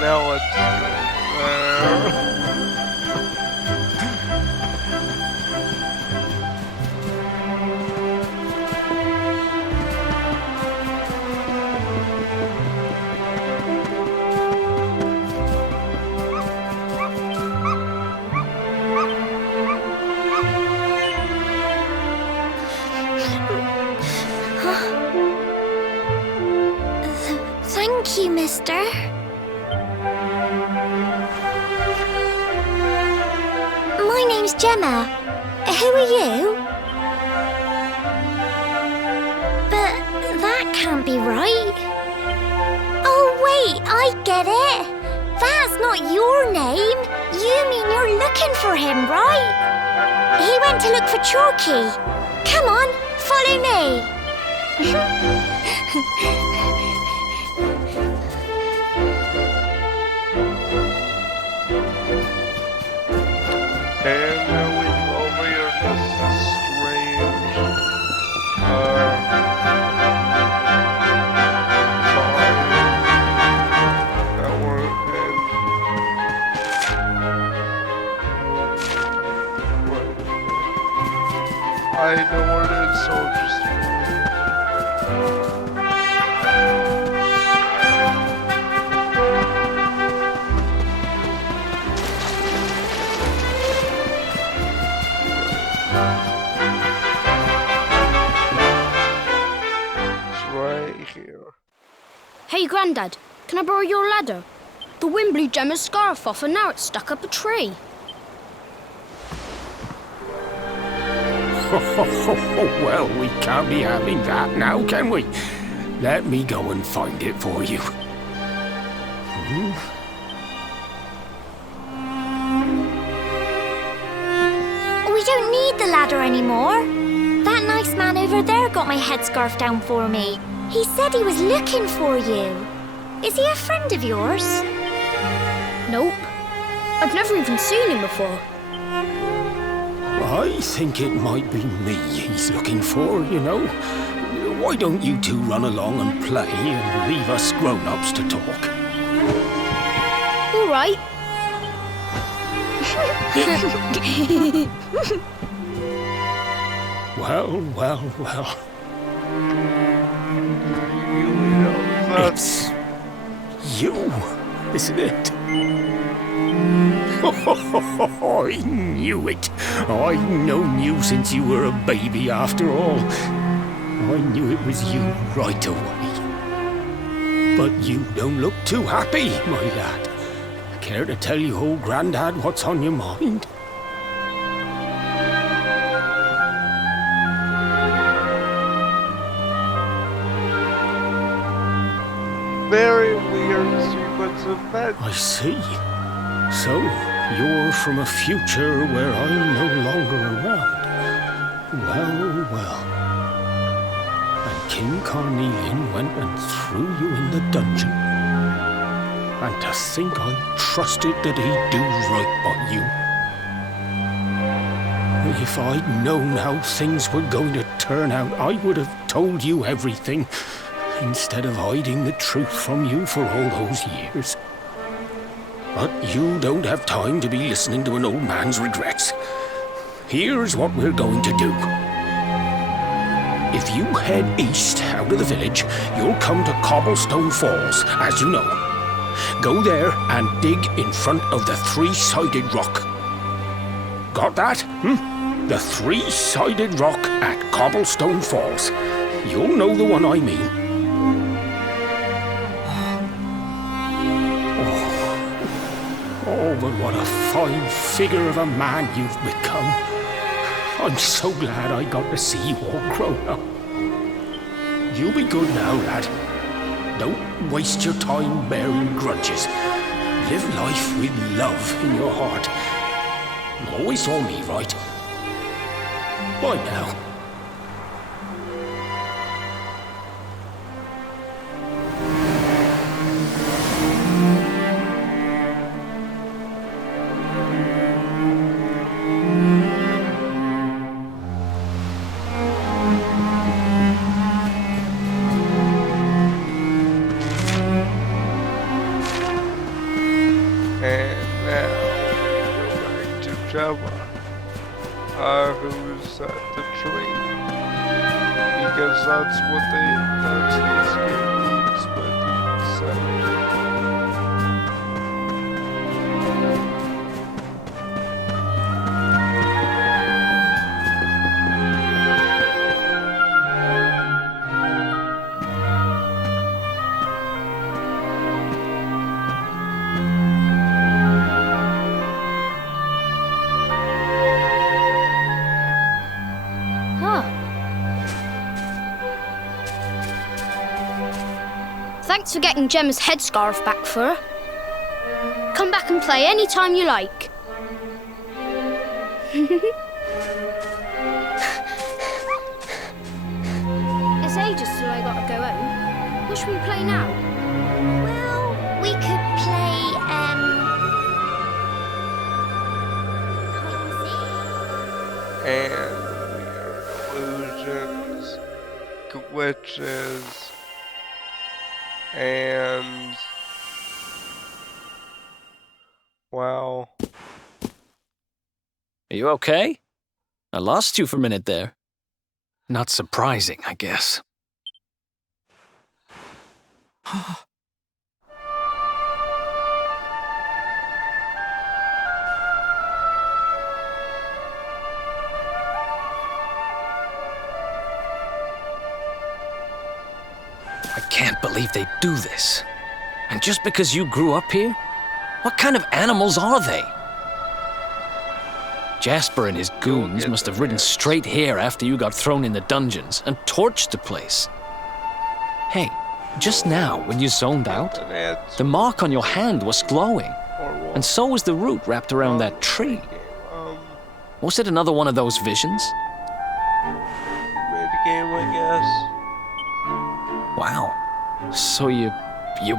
Now let's go there. mister. My name's Gemma. Who are you? But that can't be right. Oh, wait, I get it. That's not your name. You mean you're looking for him, right? He went to look for Chalky. Come on, follow me. And now we go over here. This is strange. Sorry. That we're in. Wait. I know where it is, so just. Here. Hey, Grandad, can I borrow your ladder? The wind blew Gemma's scarf off and now it's stuck up a tree. Well, we can't be having that now, can we? Let me go and find it for you. We don't need the ladder anymore. That nice man over there got my headscarf down for me. He said he was looking for you. Is he a friend of yours? Nope. I've never even seen him before. I think it might be me he's looking for, you know. Why don't you two run along and play and leave us grown-ups to talk? All right. Well. It's you, isn't it? I knew it. I've known you since you were a baby after all. I knew it was you right away. But you don't look too happy, my lad. Care to tell your old Grandad what's on your mind? Very weird sequence of events. I see. So, you're from a future where I'm no longer around. Well. And King Carnelian went and threw you in the dungeon. And to think I trusted that he'd do right by you. If I'd known how things were going to turn out, I would have told you everything, instead of hiding the truth from you for all those years. But you don't have time to be listening to an old man's regrets. Here's what we're going to do. If you head east out of the village, you'll come to Cobblestone Falls, as you know. Go there and dig in front of the three-sided rock. Got that? The three-sided rock at Cobblestone Falls. You'll know the one I mean. Oh, but what a fine figure of a man you've become. I'm so glad I got to see you all grown up. You be good now, lad. Don't waste your time bearing grudges. Live life with love in your heart. Always saw me right. Bye now. Who's at the tree, because that's what this game needs, but Thanks for getting Gemma's headscarf back for her. Come back and play any time you like. It's ages till I gotta go home. What should we play now? Well, we could play, hide and And illusions, glitches, and wow. Are you okay? I lost you for a minute there. Not surprising, I guess. I can't believe they do this. And just because you grew up here? What kind of animals are they? Jasper and his goons must have ridden straight here after you got thrown in the dungeons and torched the place. Hey, just now when you zoned out, the mark on your hand was glowing. And so was the root wrapped around that tree. Was it another one of those visions? Mid-game, I guess. Wow. So you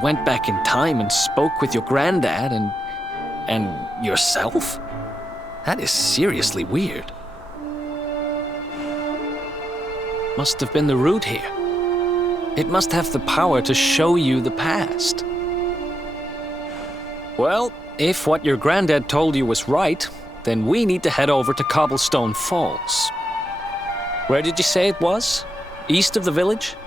went back in time and spoke with your granddad and yourself? That is seriously weird. Must have been the root here. It must have the power to show you the past. Well, if what your granddad told you was right, then we need to head over to Cobblestone Falls. Where did you say it was? East of the village?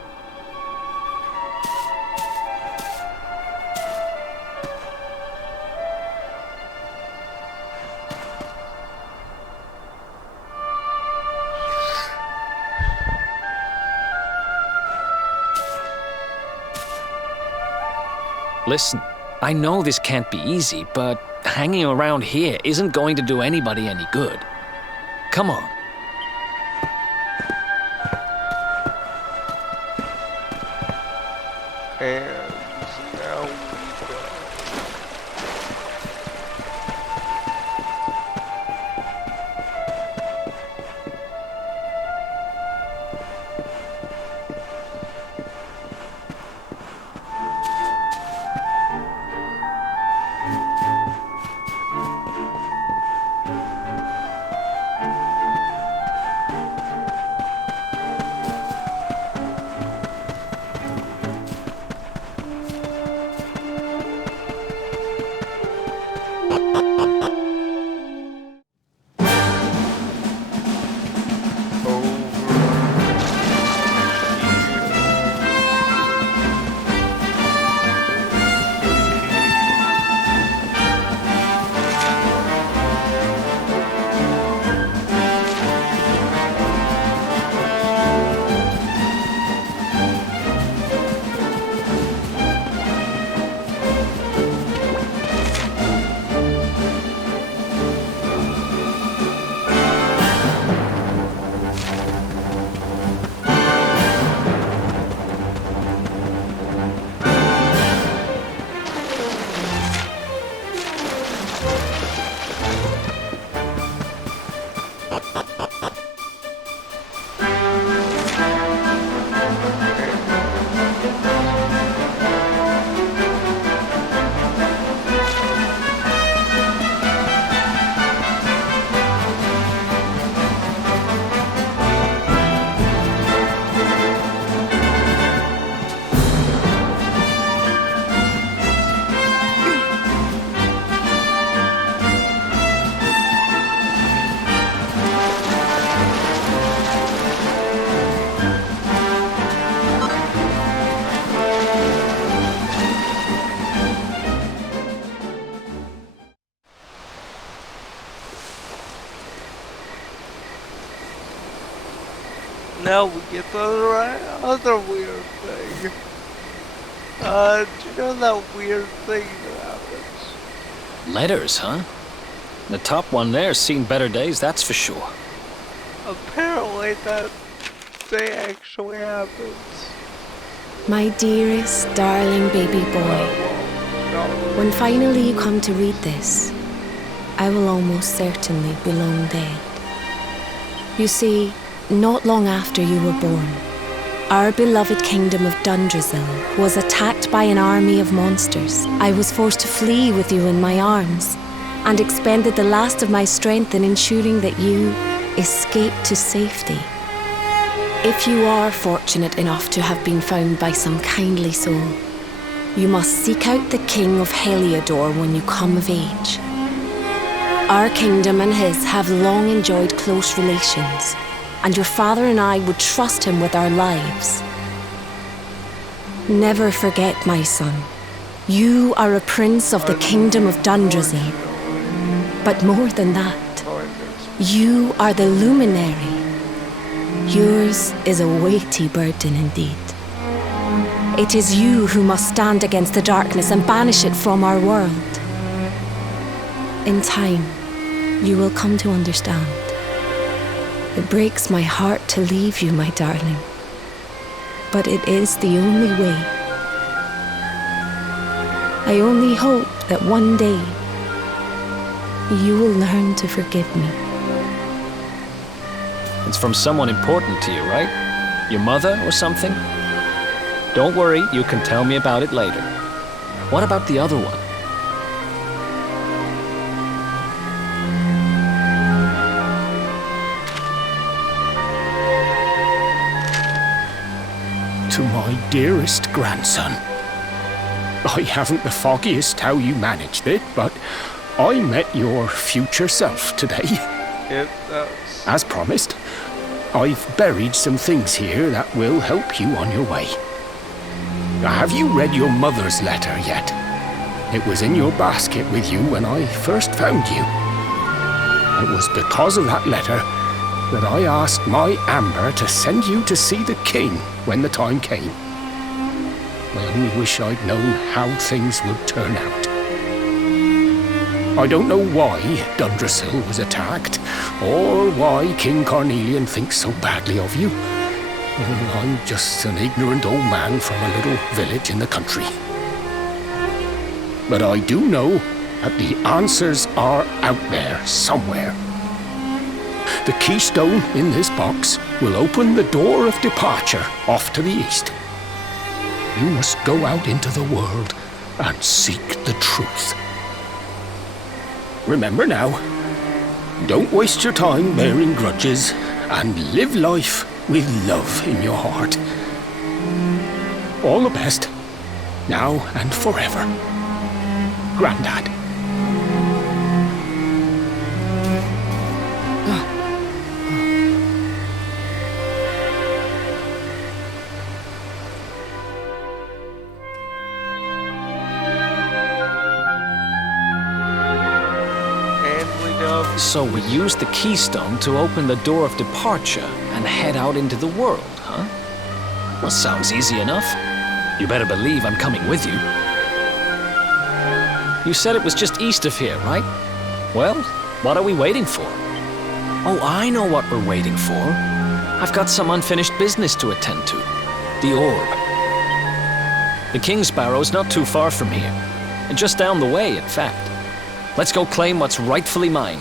Listen, I know this can't be easy, but hanging around here isn't going to do anybody any good. Come on. And now we go. Now we get to the other weird thing. Do you know that weird thing that happens? Letters, huh? The top one there's seen better days, that's for sure. Apparently that thing actually happens. My dearest, darling baby boy, when finally you come to read this, I will almost certainly be long dead. You see, not long after you were born, our beloved kingdom of Dundrasil was attacked by an army of monsters. I was forced to flee with you in my arms and expended the last of my strength in ensuring that you escaped to safety. If you are fortunate enough to have been found by some kindly soul, you must seek out the King of Heliodor when you come of age. Our kingdom and his have long enjoyed close relations, and your father and I would trust him with our lives. Never forget, my son, you are a prince of the kingdom of Dundrasil. But more than that, you are the luminary. Yours is a weighty burden indeed. It is you who must stand against the darkness and banish it from our world. In time, you will come to understand. It breaks my heart to leave you, my darling, but it is the only way. I only hope that one day you will learn to forgive me. It's from someone important to you, right? Your mother or something? Don't worry, you can tell me about it later. What about the other one? To my dearest grandson. I haven't the foggiest how you managed it, but I met your future self today. Yep, that's... As promised, I've buried some things here that will help you on your way. Have you read your mother's letter yet? It was in your basket with you when I first found you. It was because of that letter that I asked my Amber to send you to see the king when the time came. I only wish I'd known how things would turn out. I don't know why Dundrasil was attacked, or why King Carnelian thinks so badly of you. I'm just an ignorant old man from a little village in the country. But I do know that the answers are out there somewhere. The keystone in this box will open the door of departure off to the east. You must go out into the world and seek the truth. Remember now, don't waste your time bearing grudges and live life with love in your heart. All the best, now and forever. Grandad. So we used the keystone to open the door of departure and head out into the world, huh? Well, sounds easy enough. You better believe I'm coming with you. You said it was just east of here, right? Well, what are we waiting for? Oh, I know what we're waiting for. I've got some unfinished business to attend to. The orb. The King's Barrow's not too far from here. And just down the way, in fact. Let's go claim what's rightfully mine.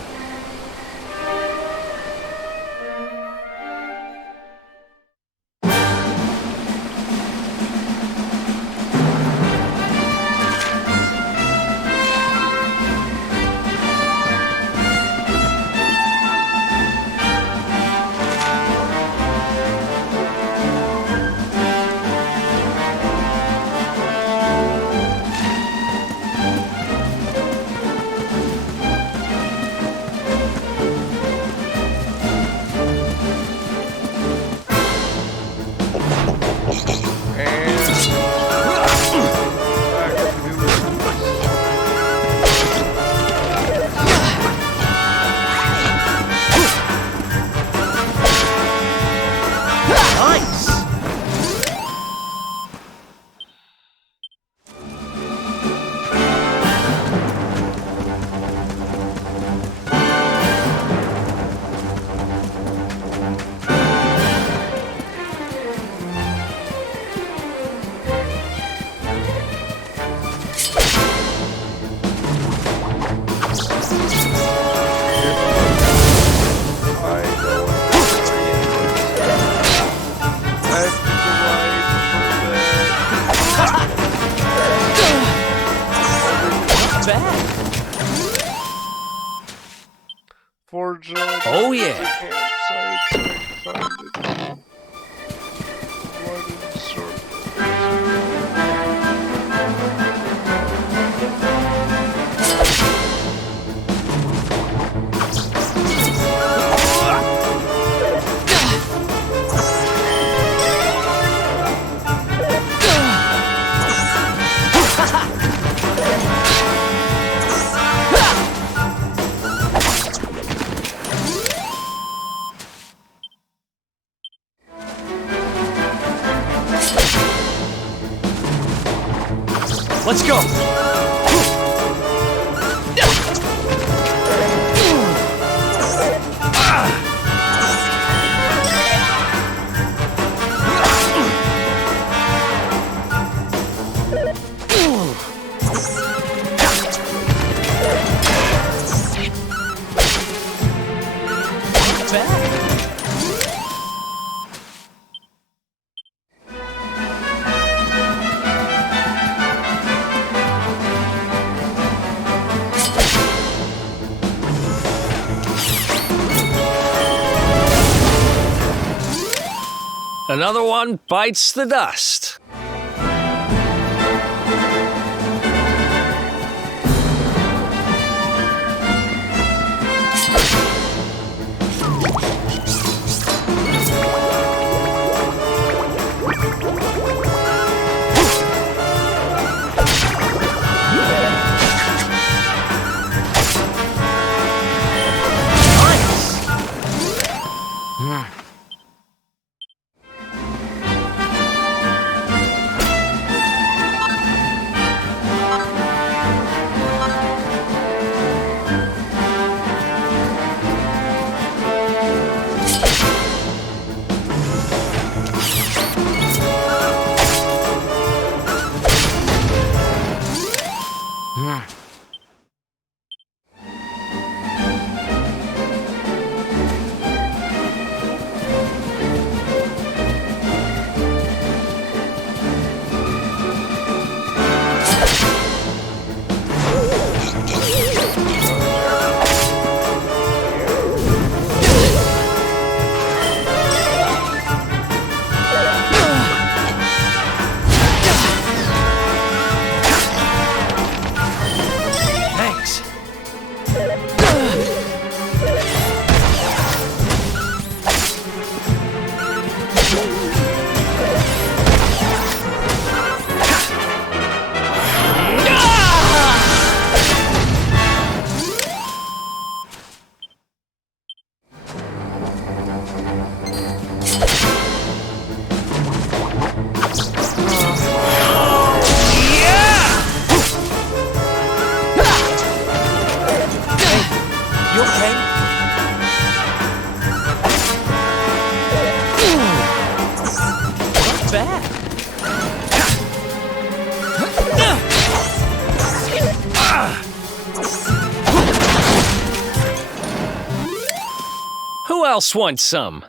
join Oh, the yeah. campsite so I can find it. One in circle. Let's go. Another one bites the dust. Who else wants some?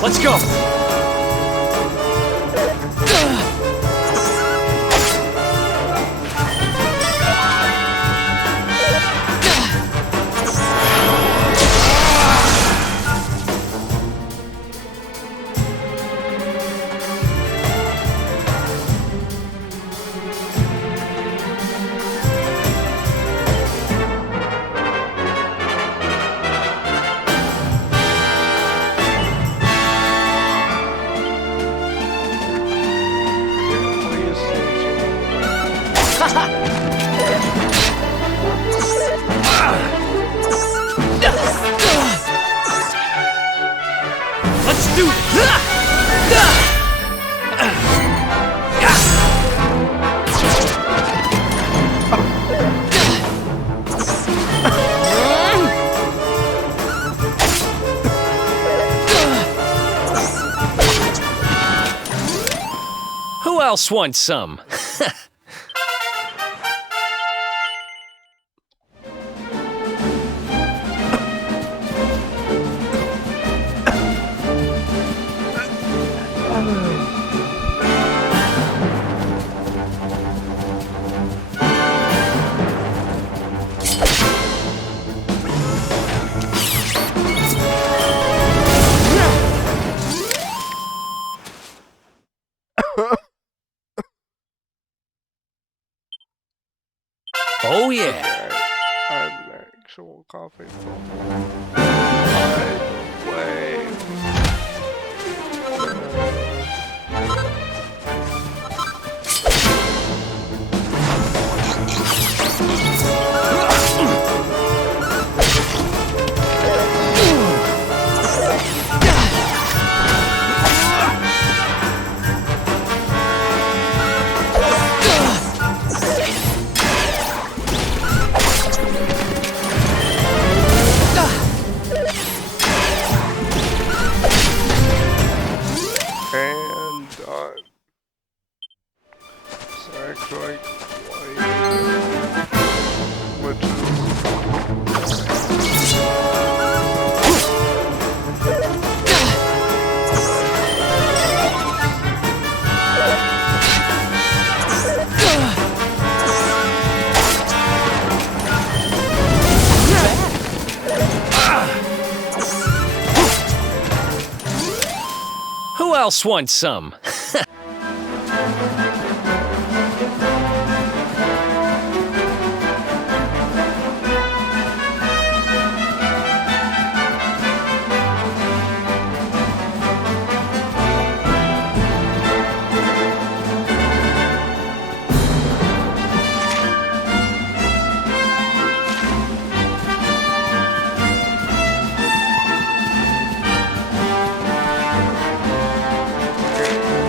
Let's go! Let's do Who else wants some? Oh yeah. I'm an actual coffee. Wave. And done. So actually, which Who else wants some? okay.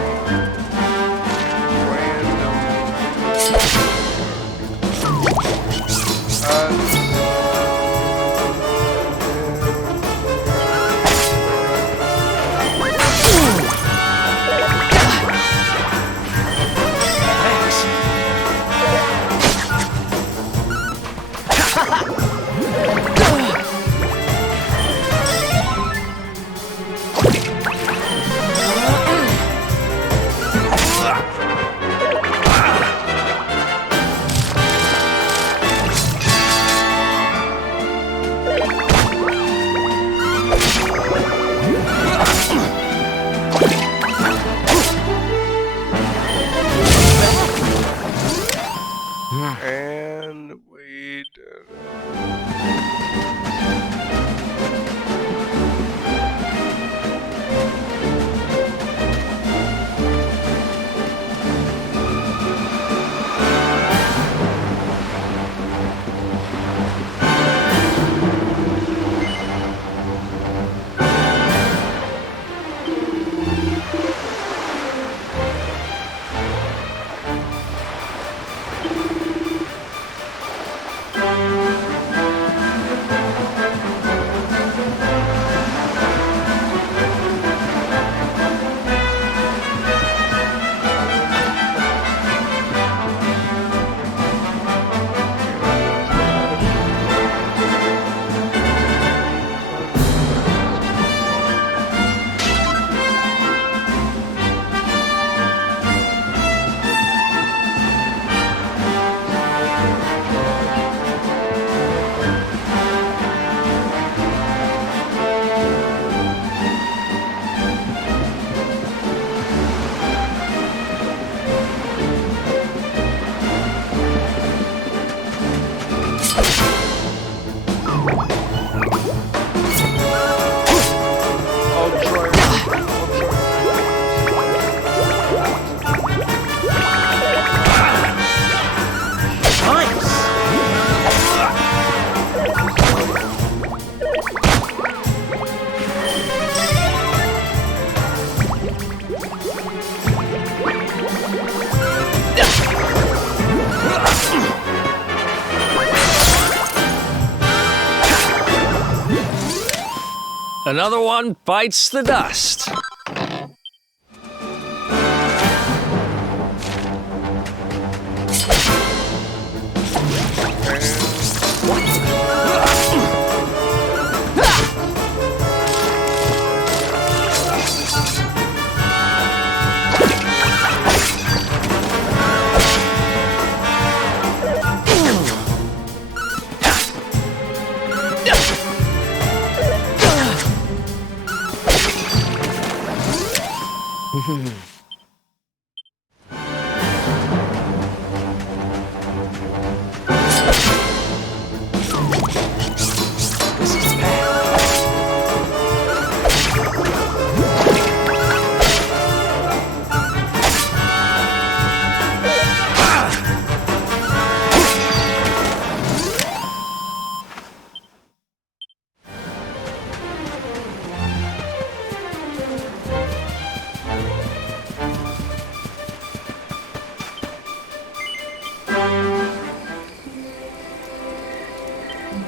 Another one bites the dust.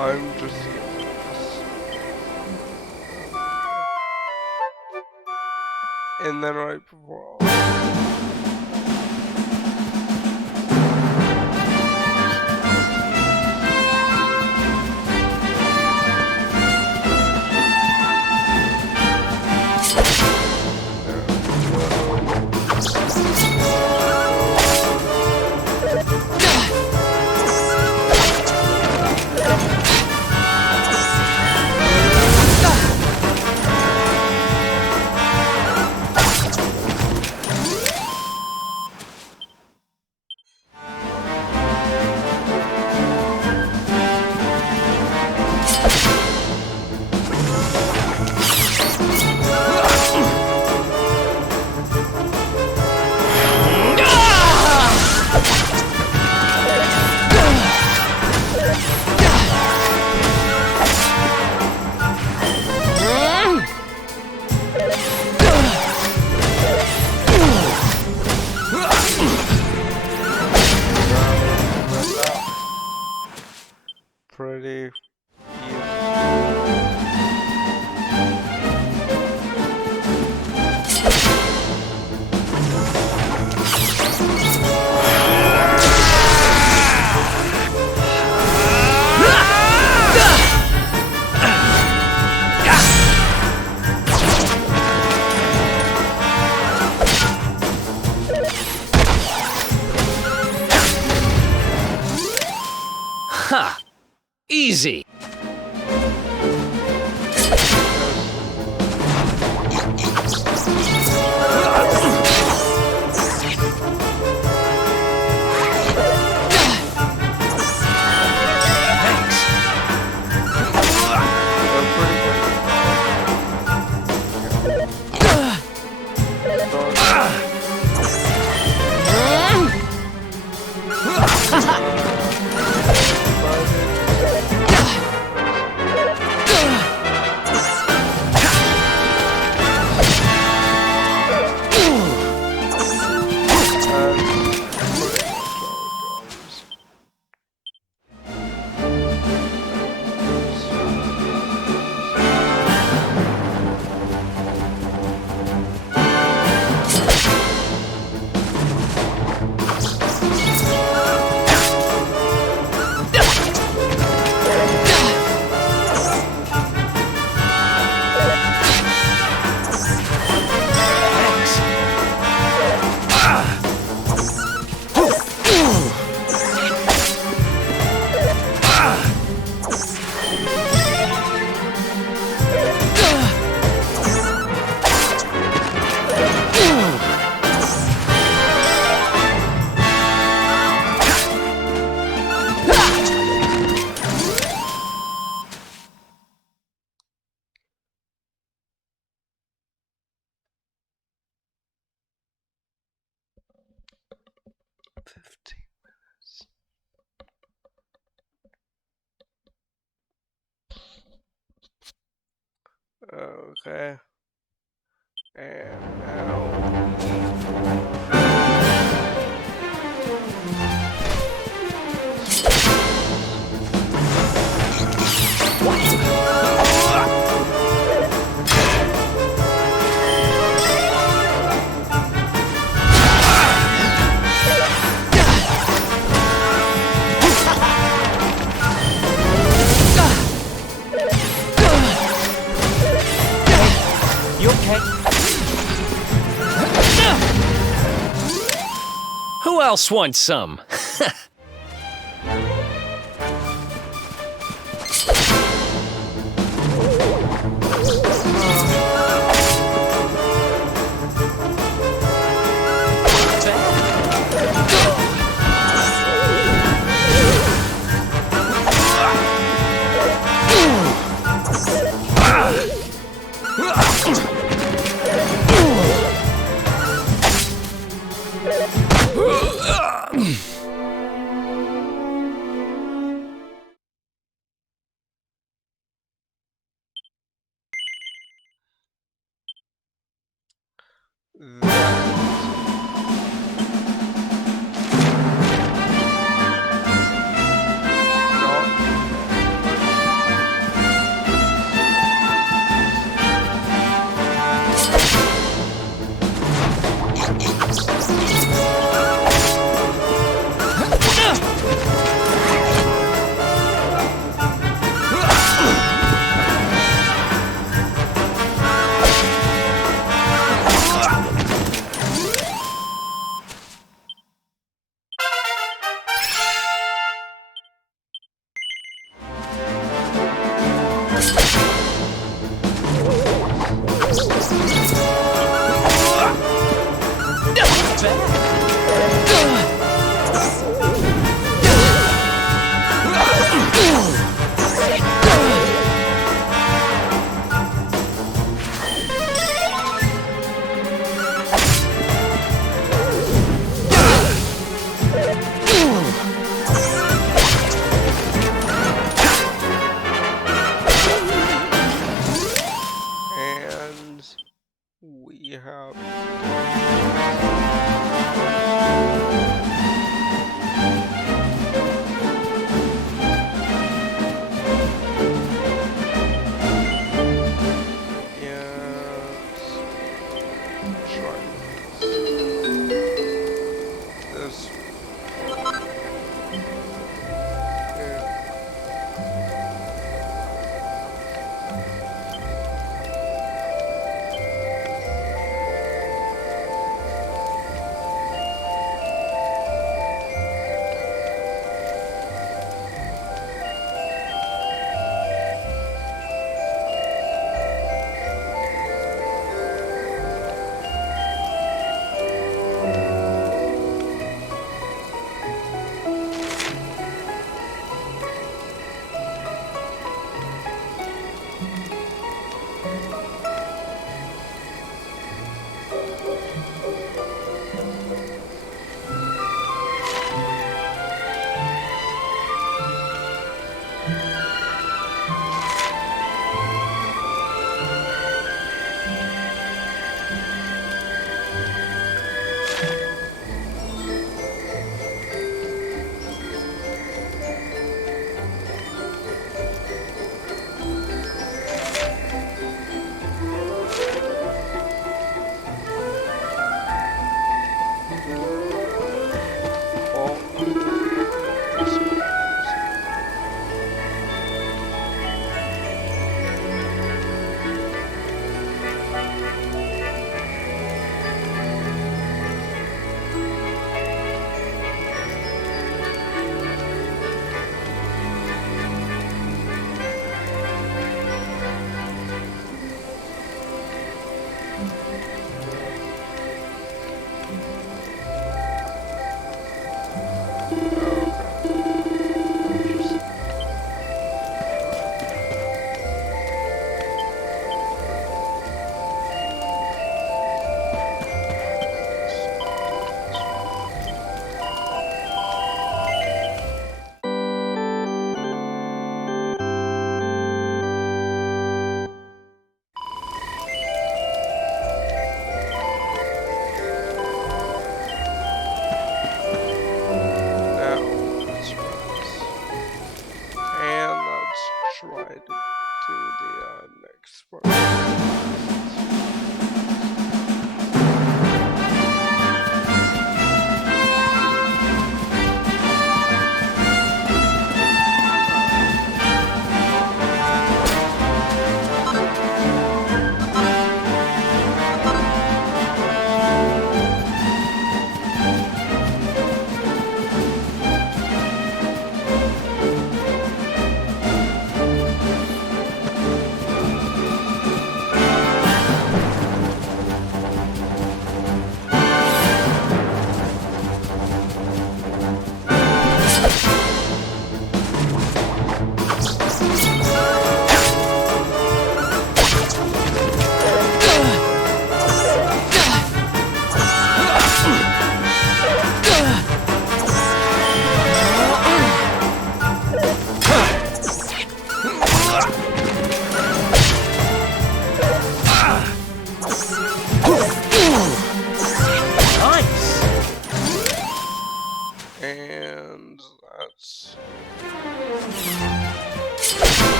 I'm just getting this. And then right before pretty Ha! Easy. okay. And now Who else wants some?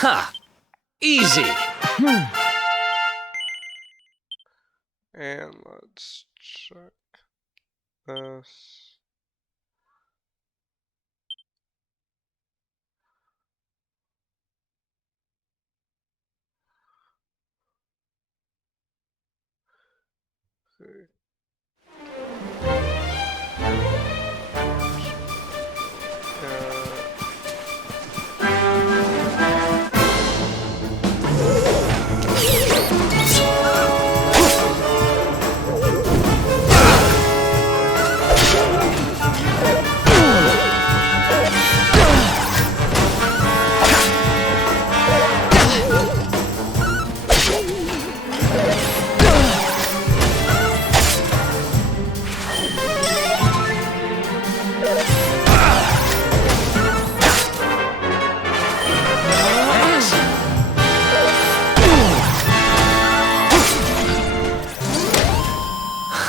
Ha! Easy! And let's check this. See.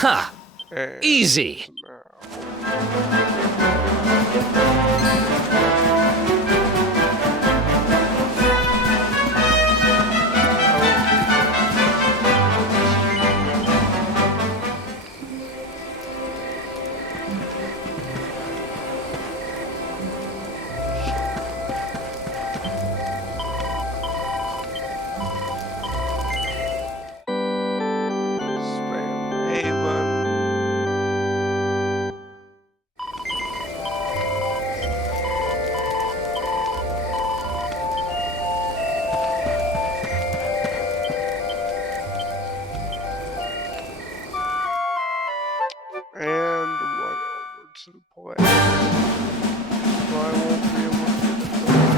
Ha! Easy! To the play. So I won't be able to get it done.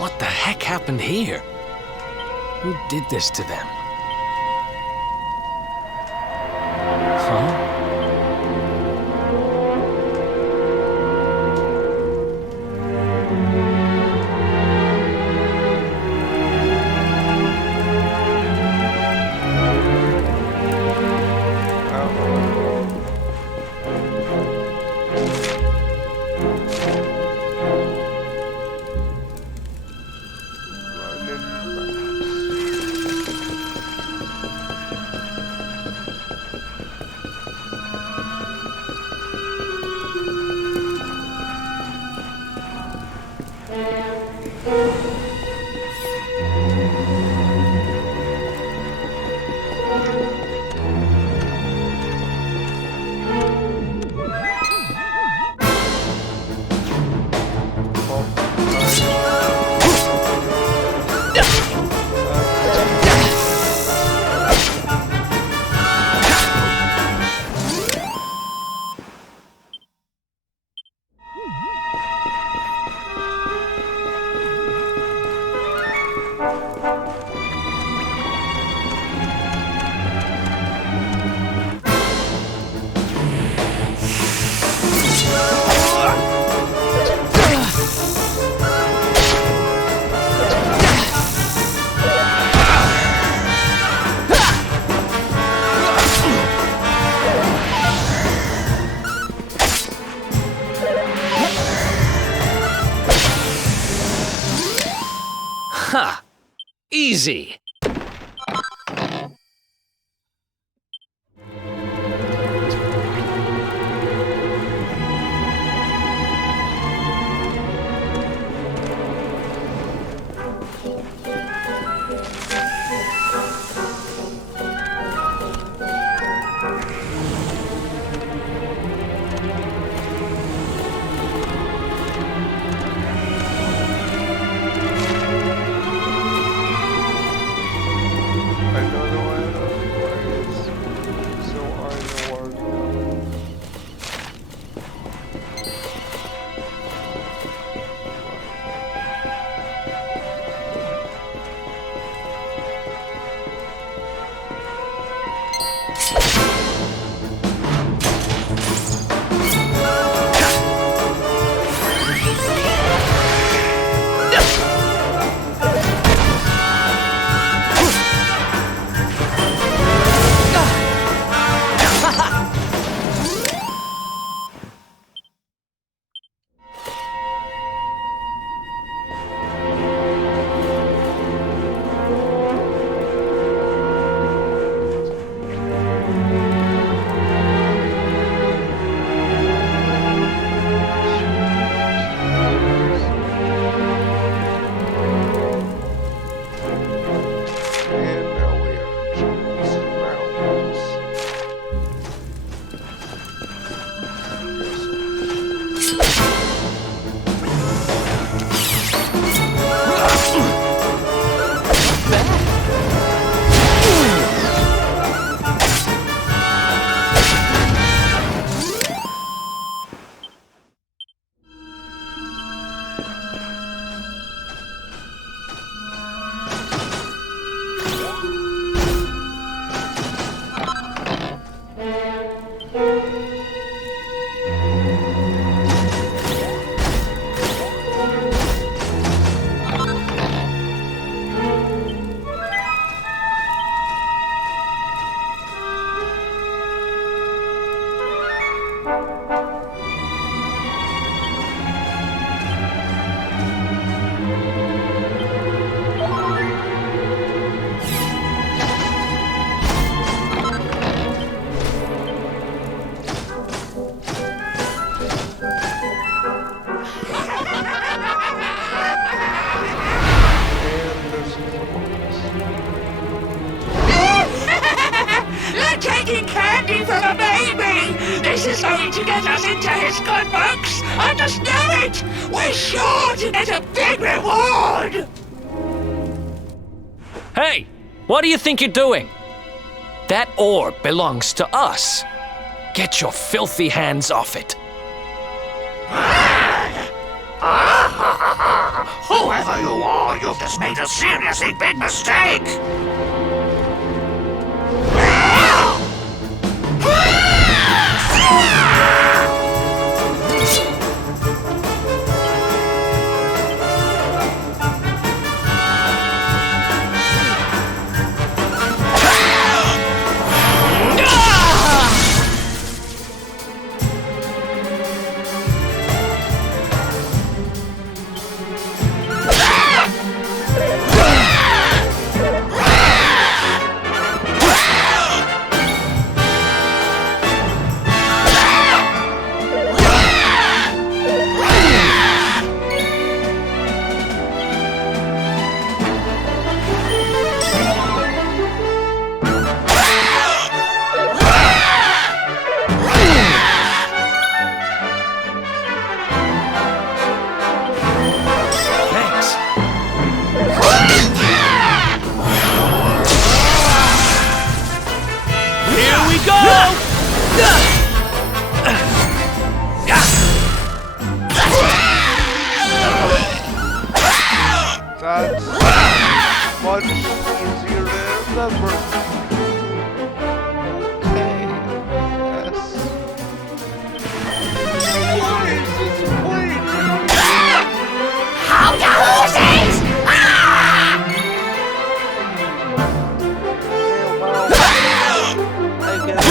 What the heck happened here? Who did this to them? Huh? Ha! Easy! going to get us into his good books. I just know it. We're sure to get a big reward. Hey, what do you think you're doing? That orb belongs to us. Get your filthy hands off it. Whoever you are, you've just made a seriously big mistake. That's much easier to remember. Okay, yes. Why is this way too How to lose it? I guess.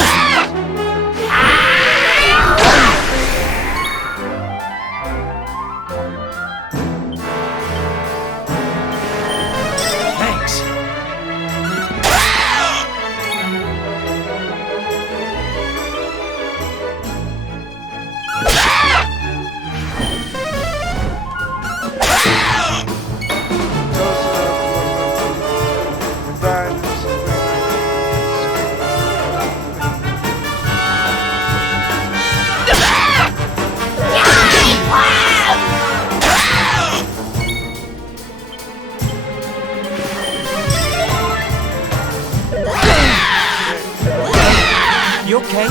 You okay?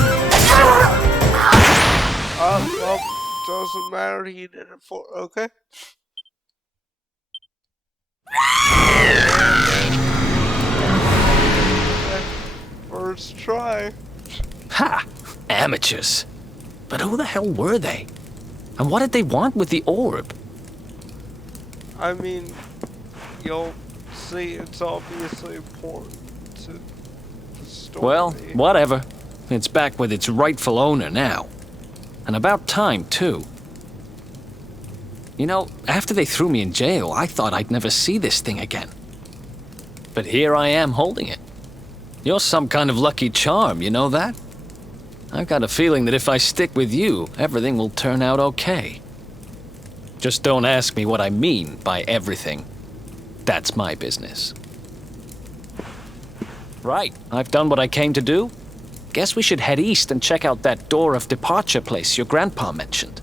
Well, doesn't matter. He did it for. Okay. First try. Ha! Amateurs. But who the hell were they? And what did they want with the orb? I mean, you'll see it's obviously important to the story. Well, whatever. It's back with its rightful owner now. And about time, too. You know, after they threw me in jail, I thought I'd never see this thing again. But here I am holding it. You're some kind of lucky charm, you know that? I've got a feeling that if I stick with you, everything will turn out okay. Just don't ask me what I mean by everything. That's my business. Right, I've done what I came to do. Guess we should head east and check out that door of departure place your grandpa mentioned.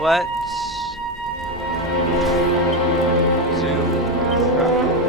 Let's do or not.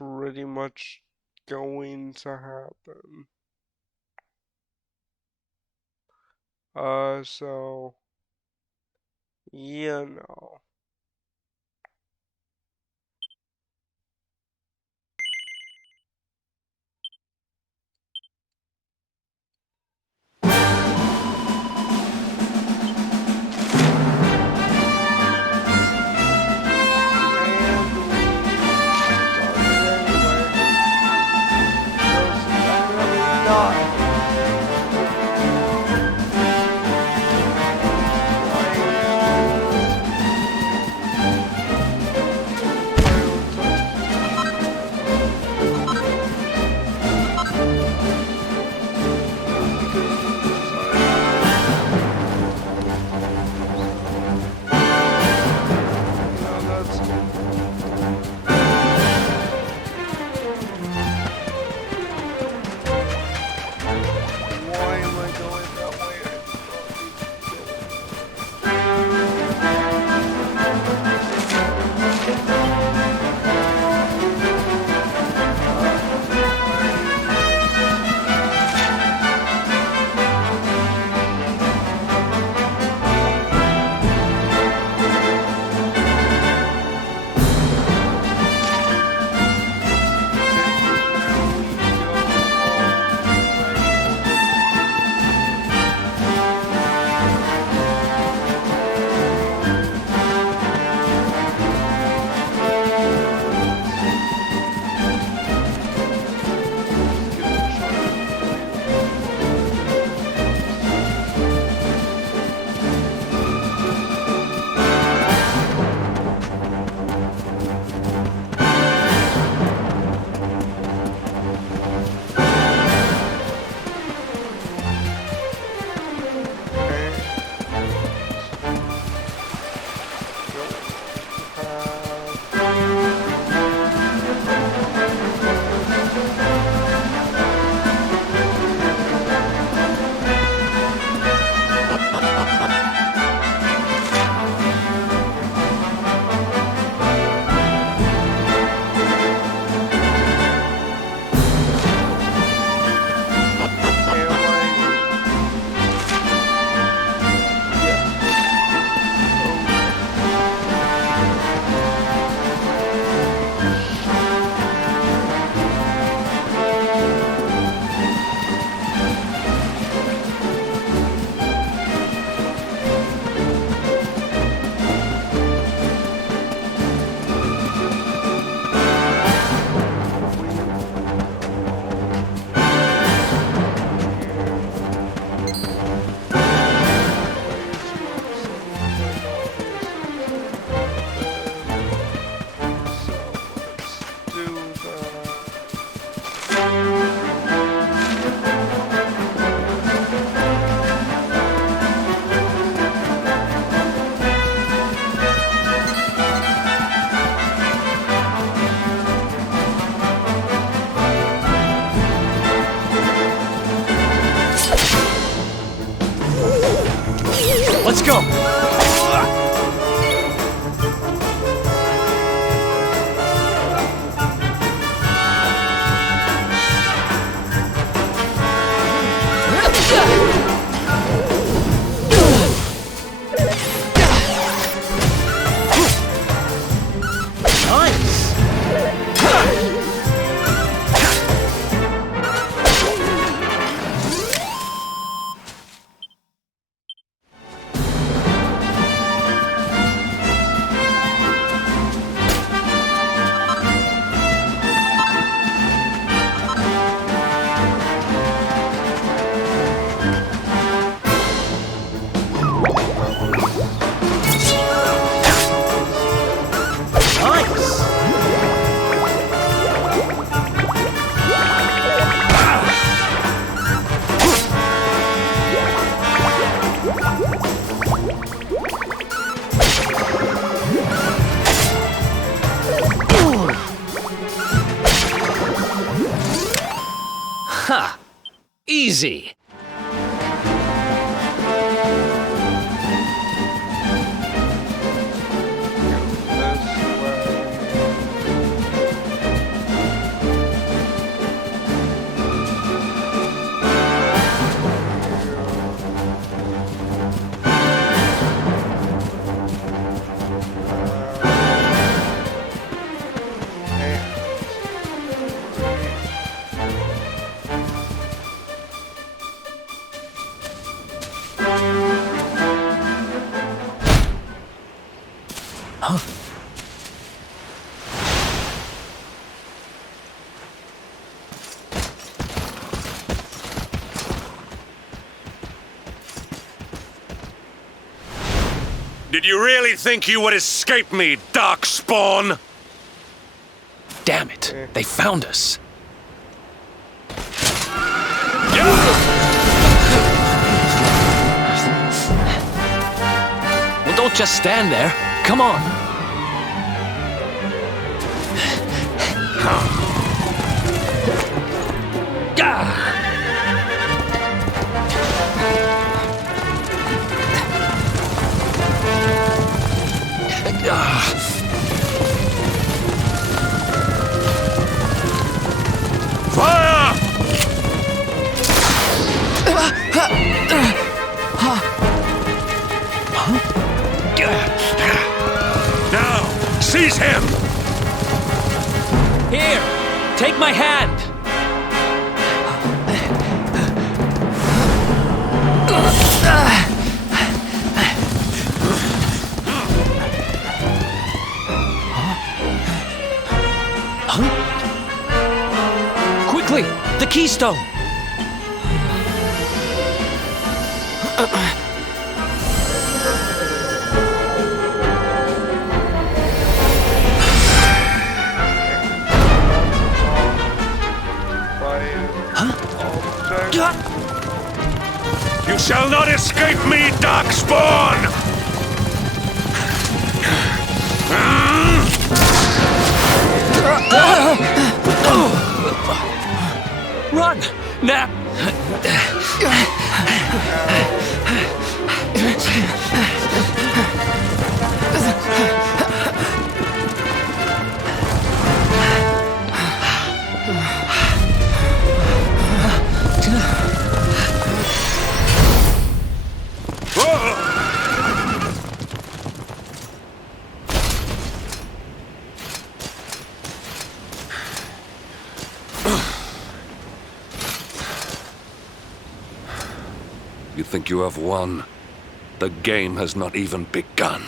pretty much going to happen. So, you know. Let's go! Ha! Easy! Did you really think you would escape me, Darkspawn? Damn it. They found us. Well, don't just stand there. Come on. Fire! Now, seize him! Here, take my hand. Quickly, the keystone. You shall not escape me, Darkspawn! Run! Now! You think you have won? The game has not even begun.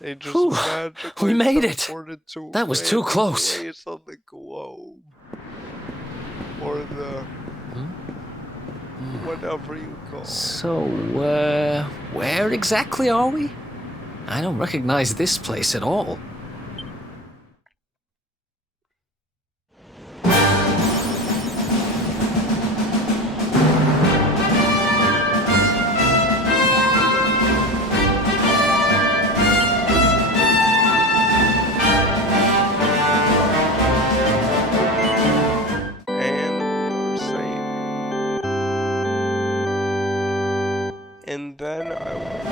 They just Whew, magically we made it. teleported to That was too random close. place on the globe. Or the... whatever you call it. So, where exactly are we? I don't recognize this place at all. And then I will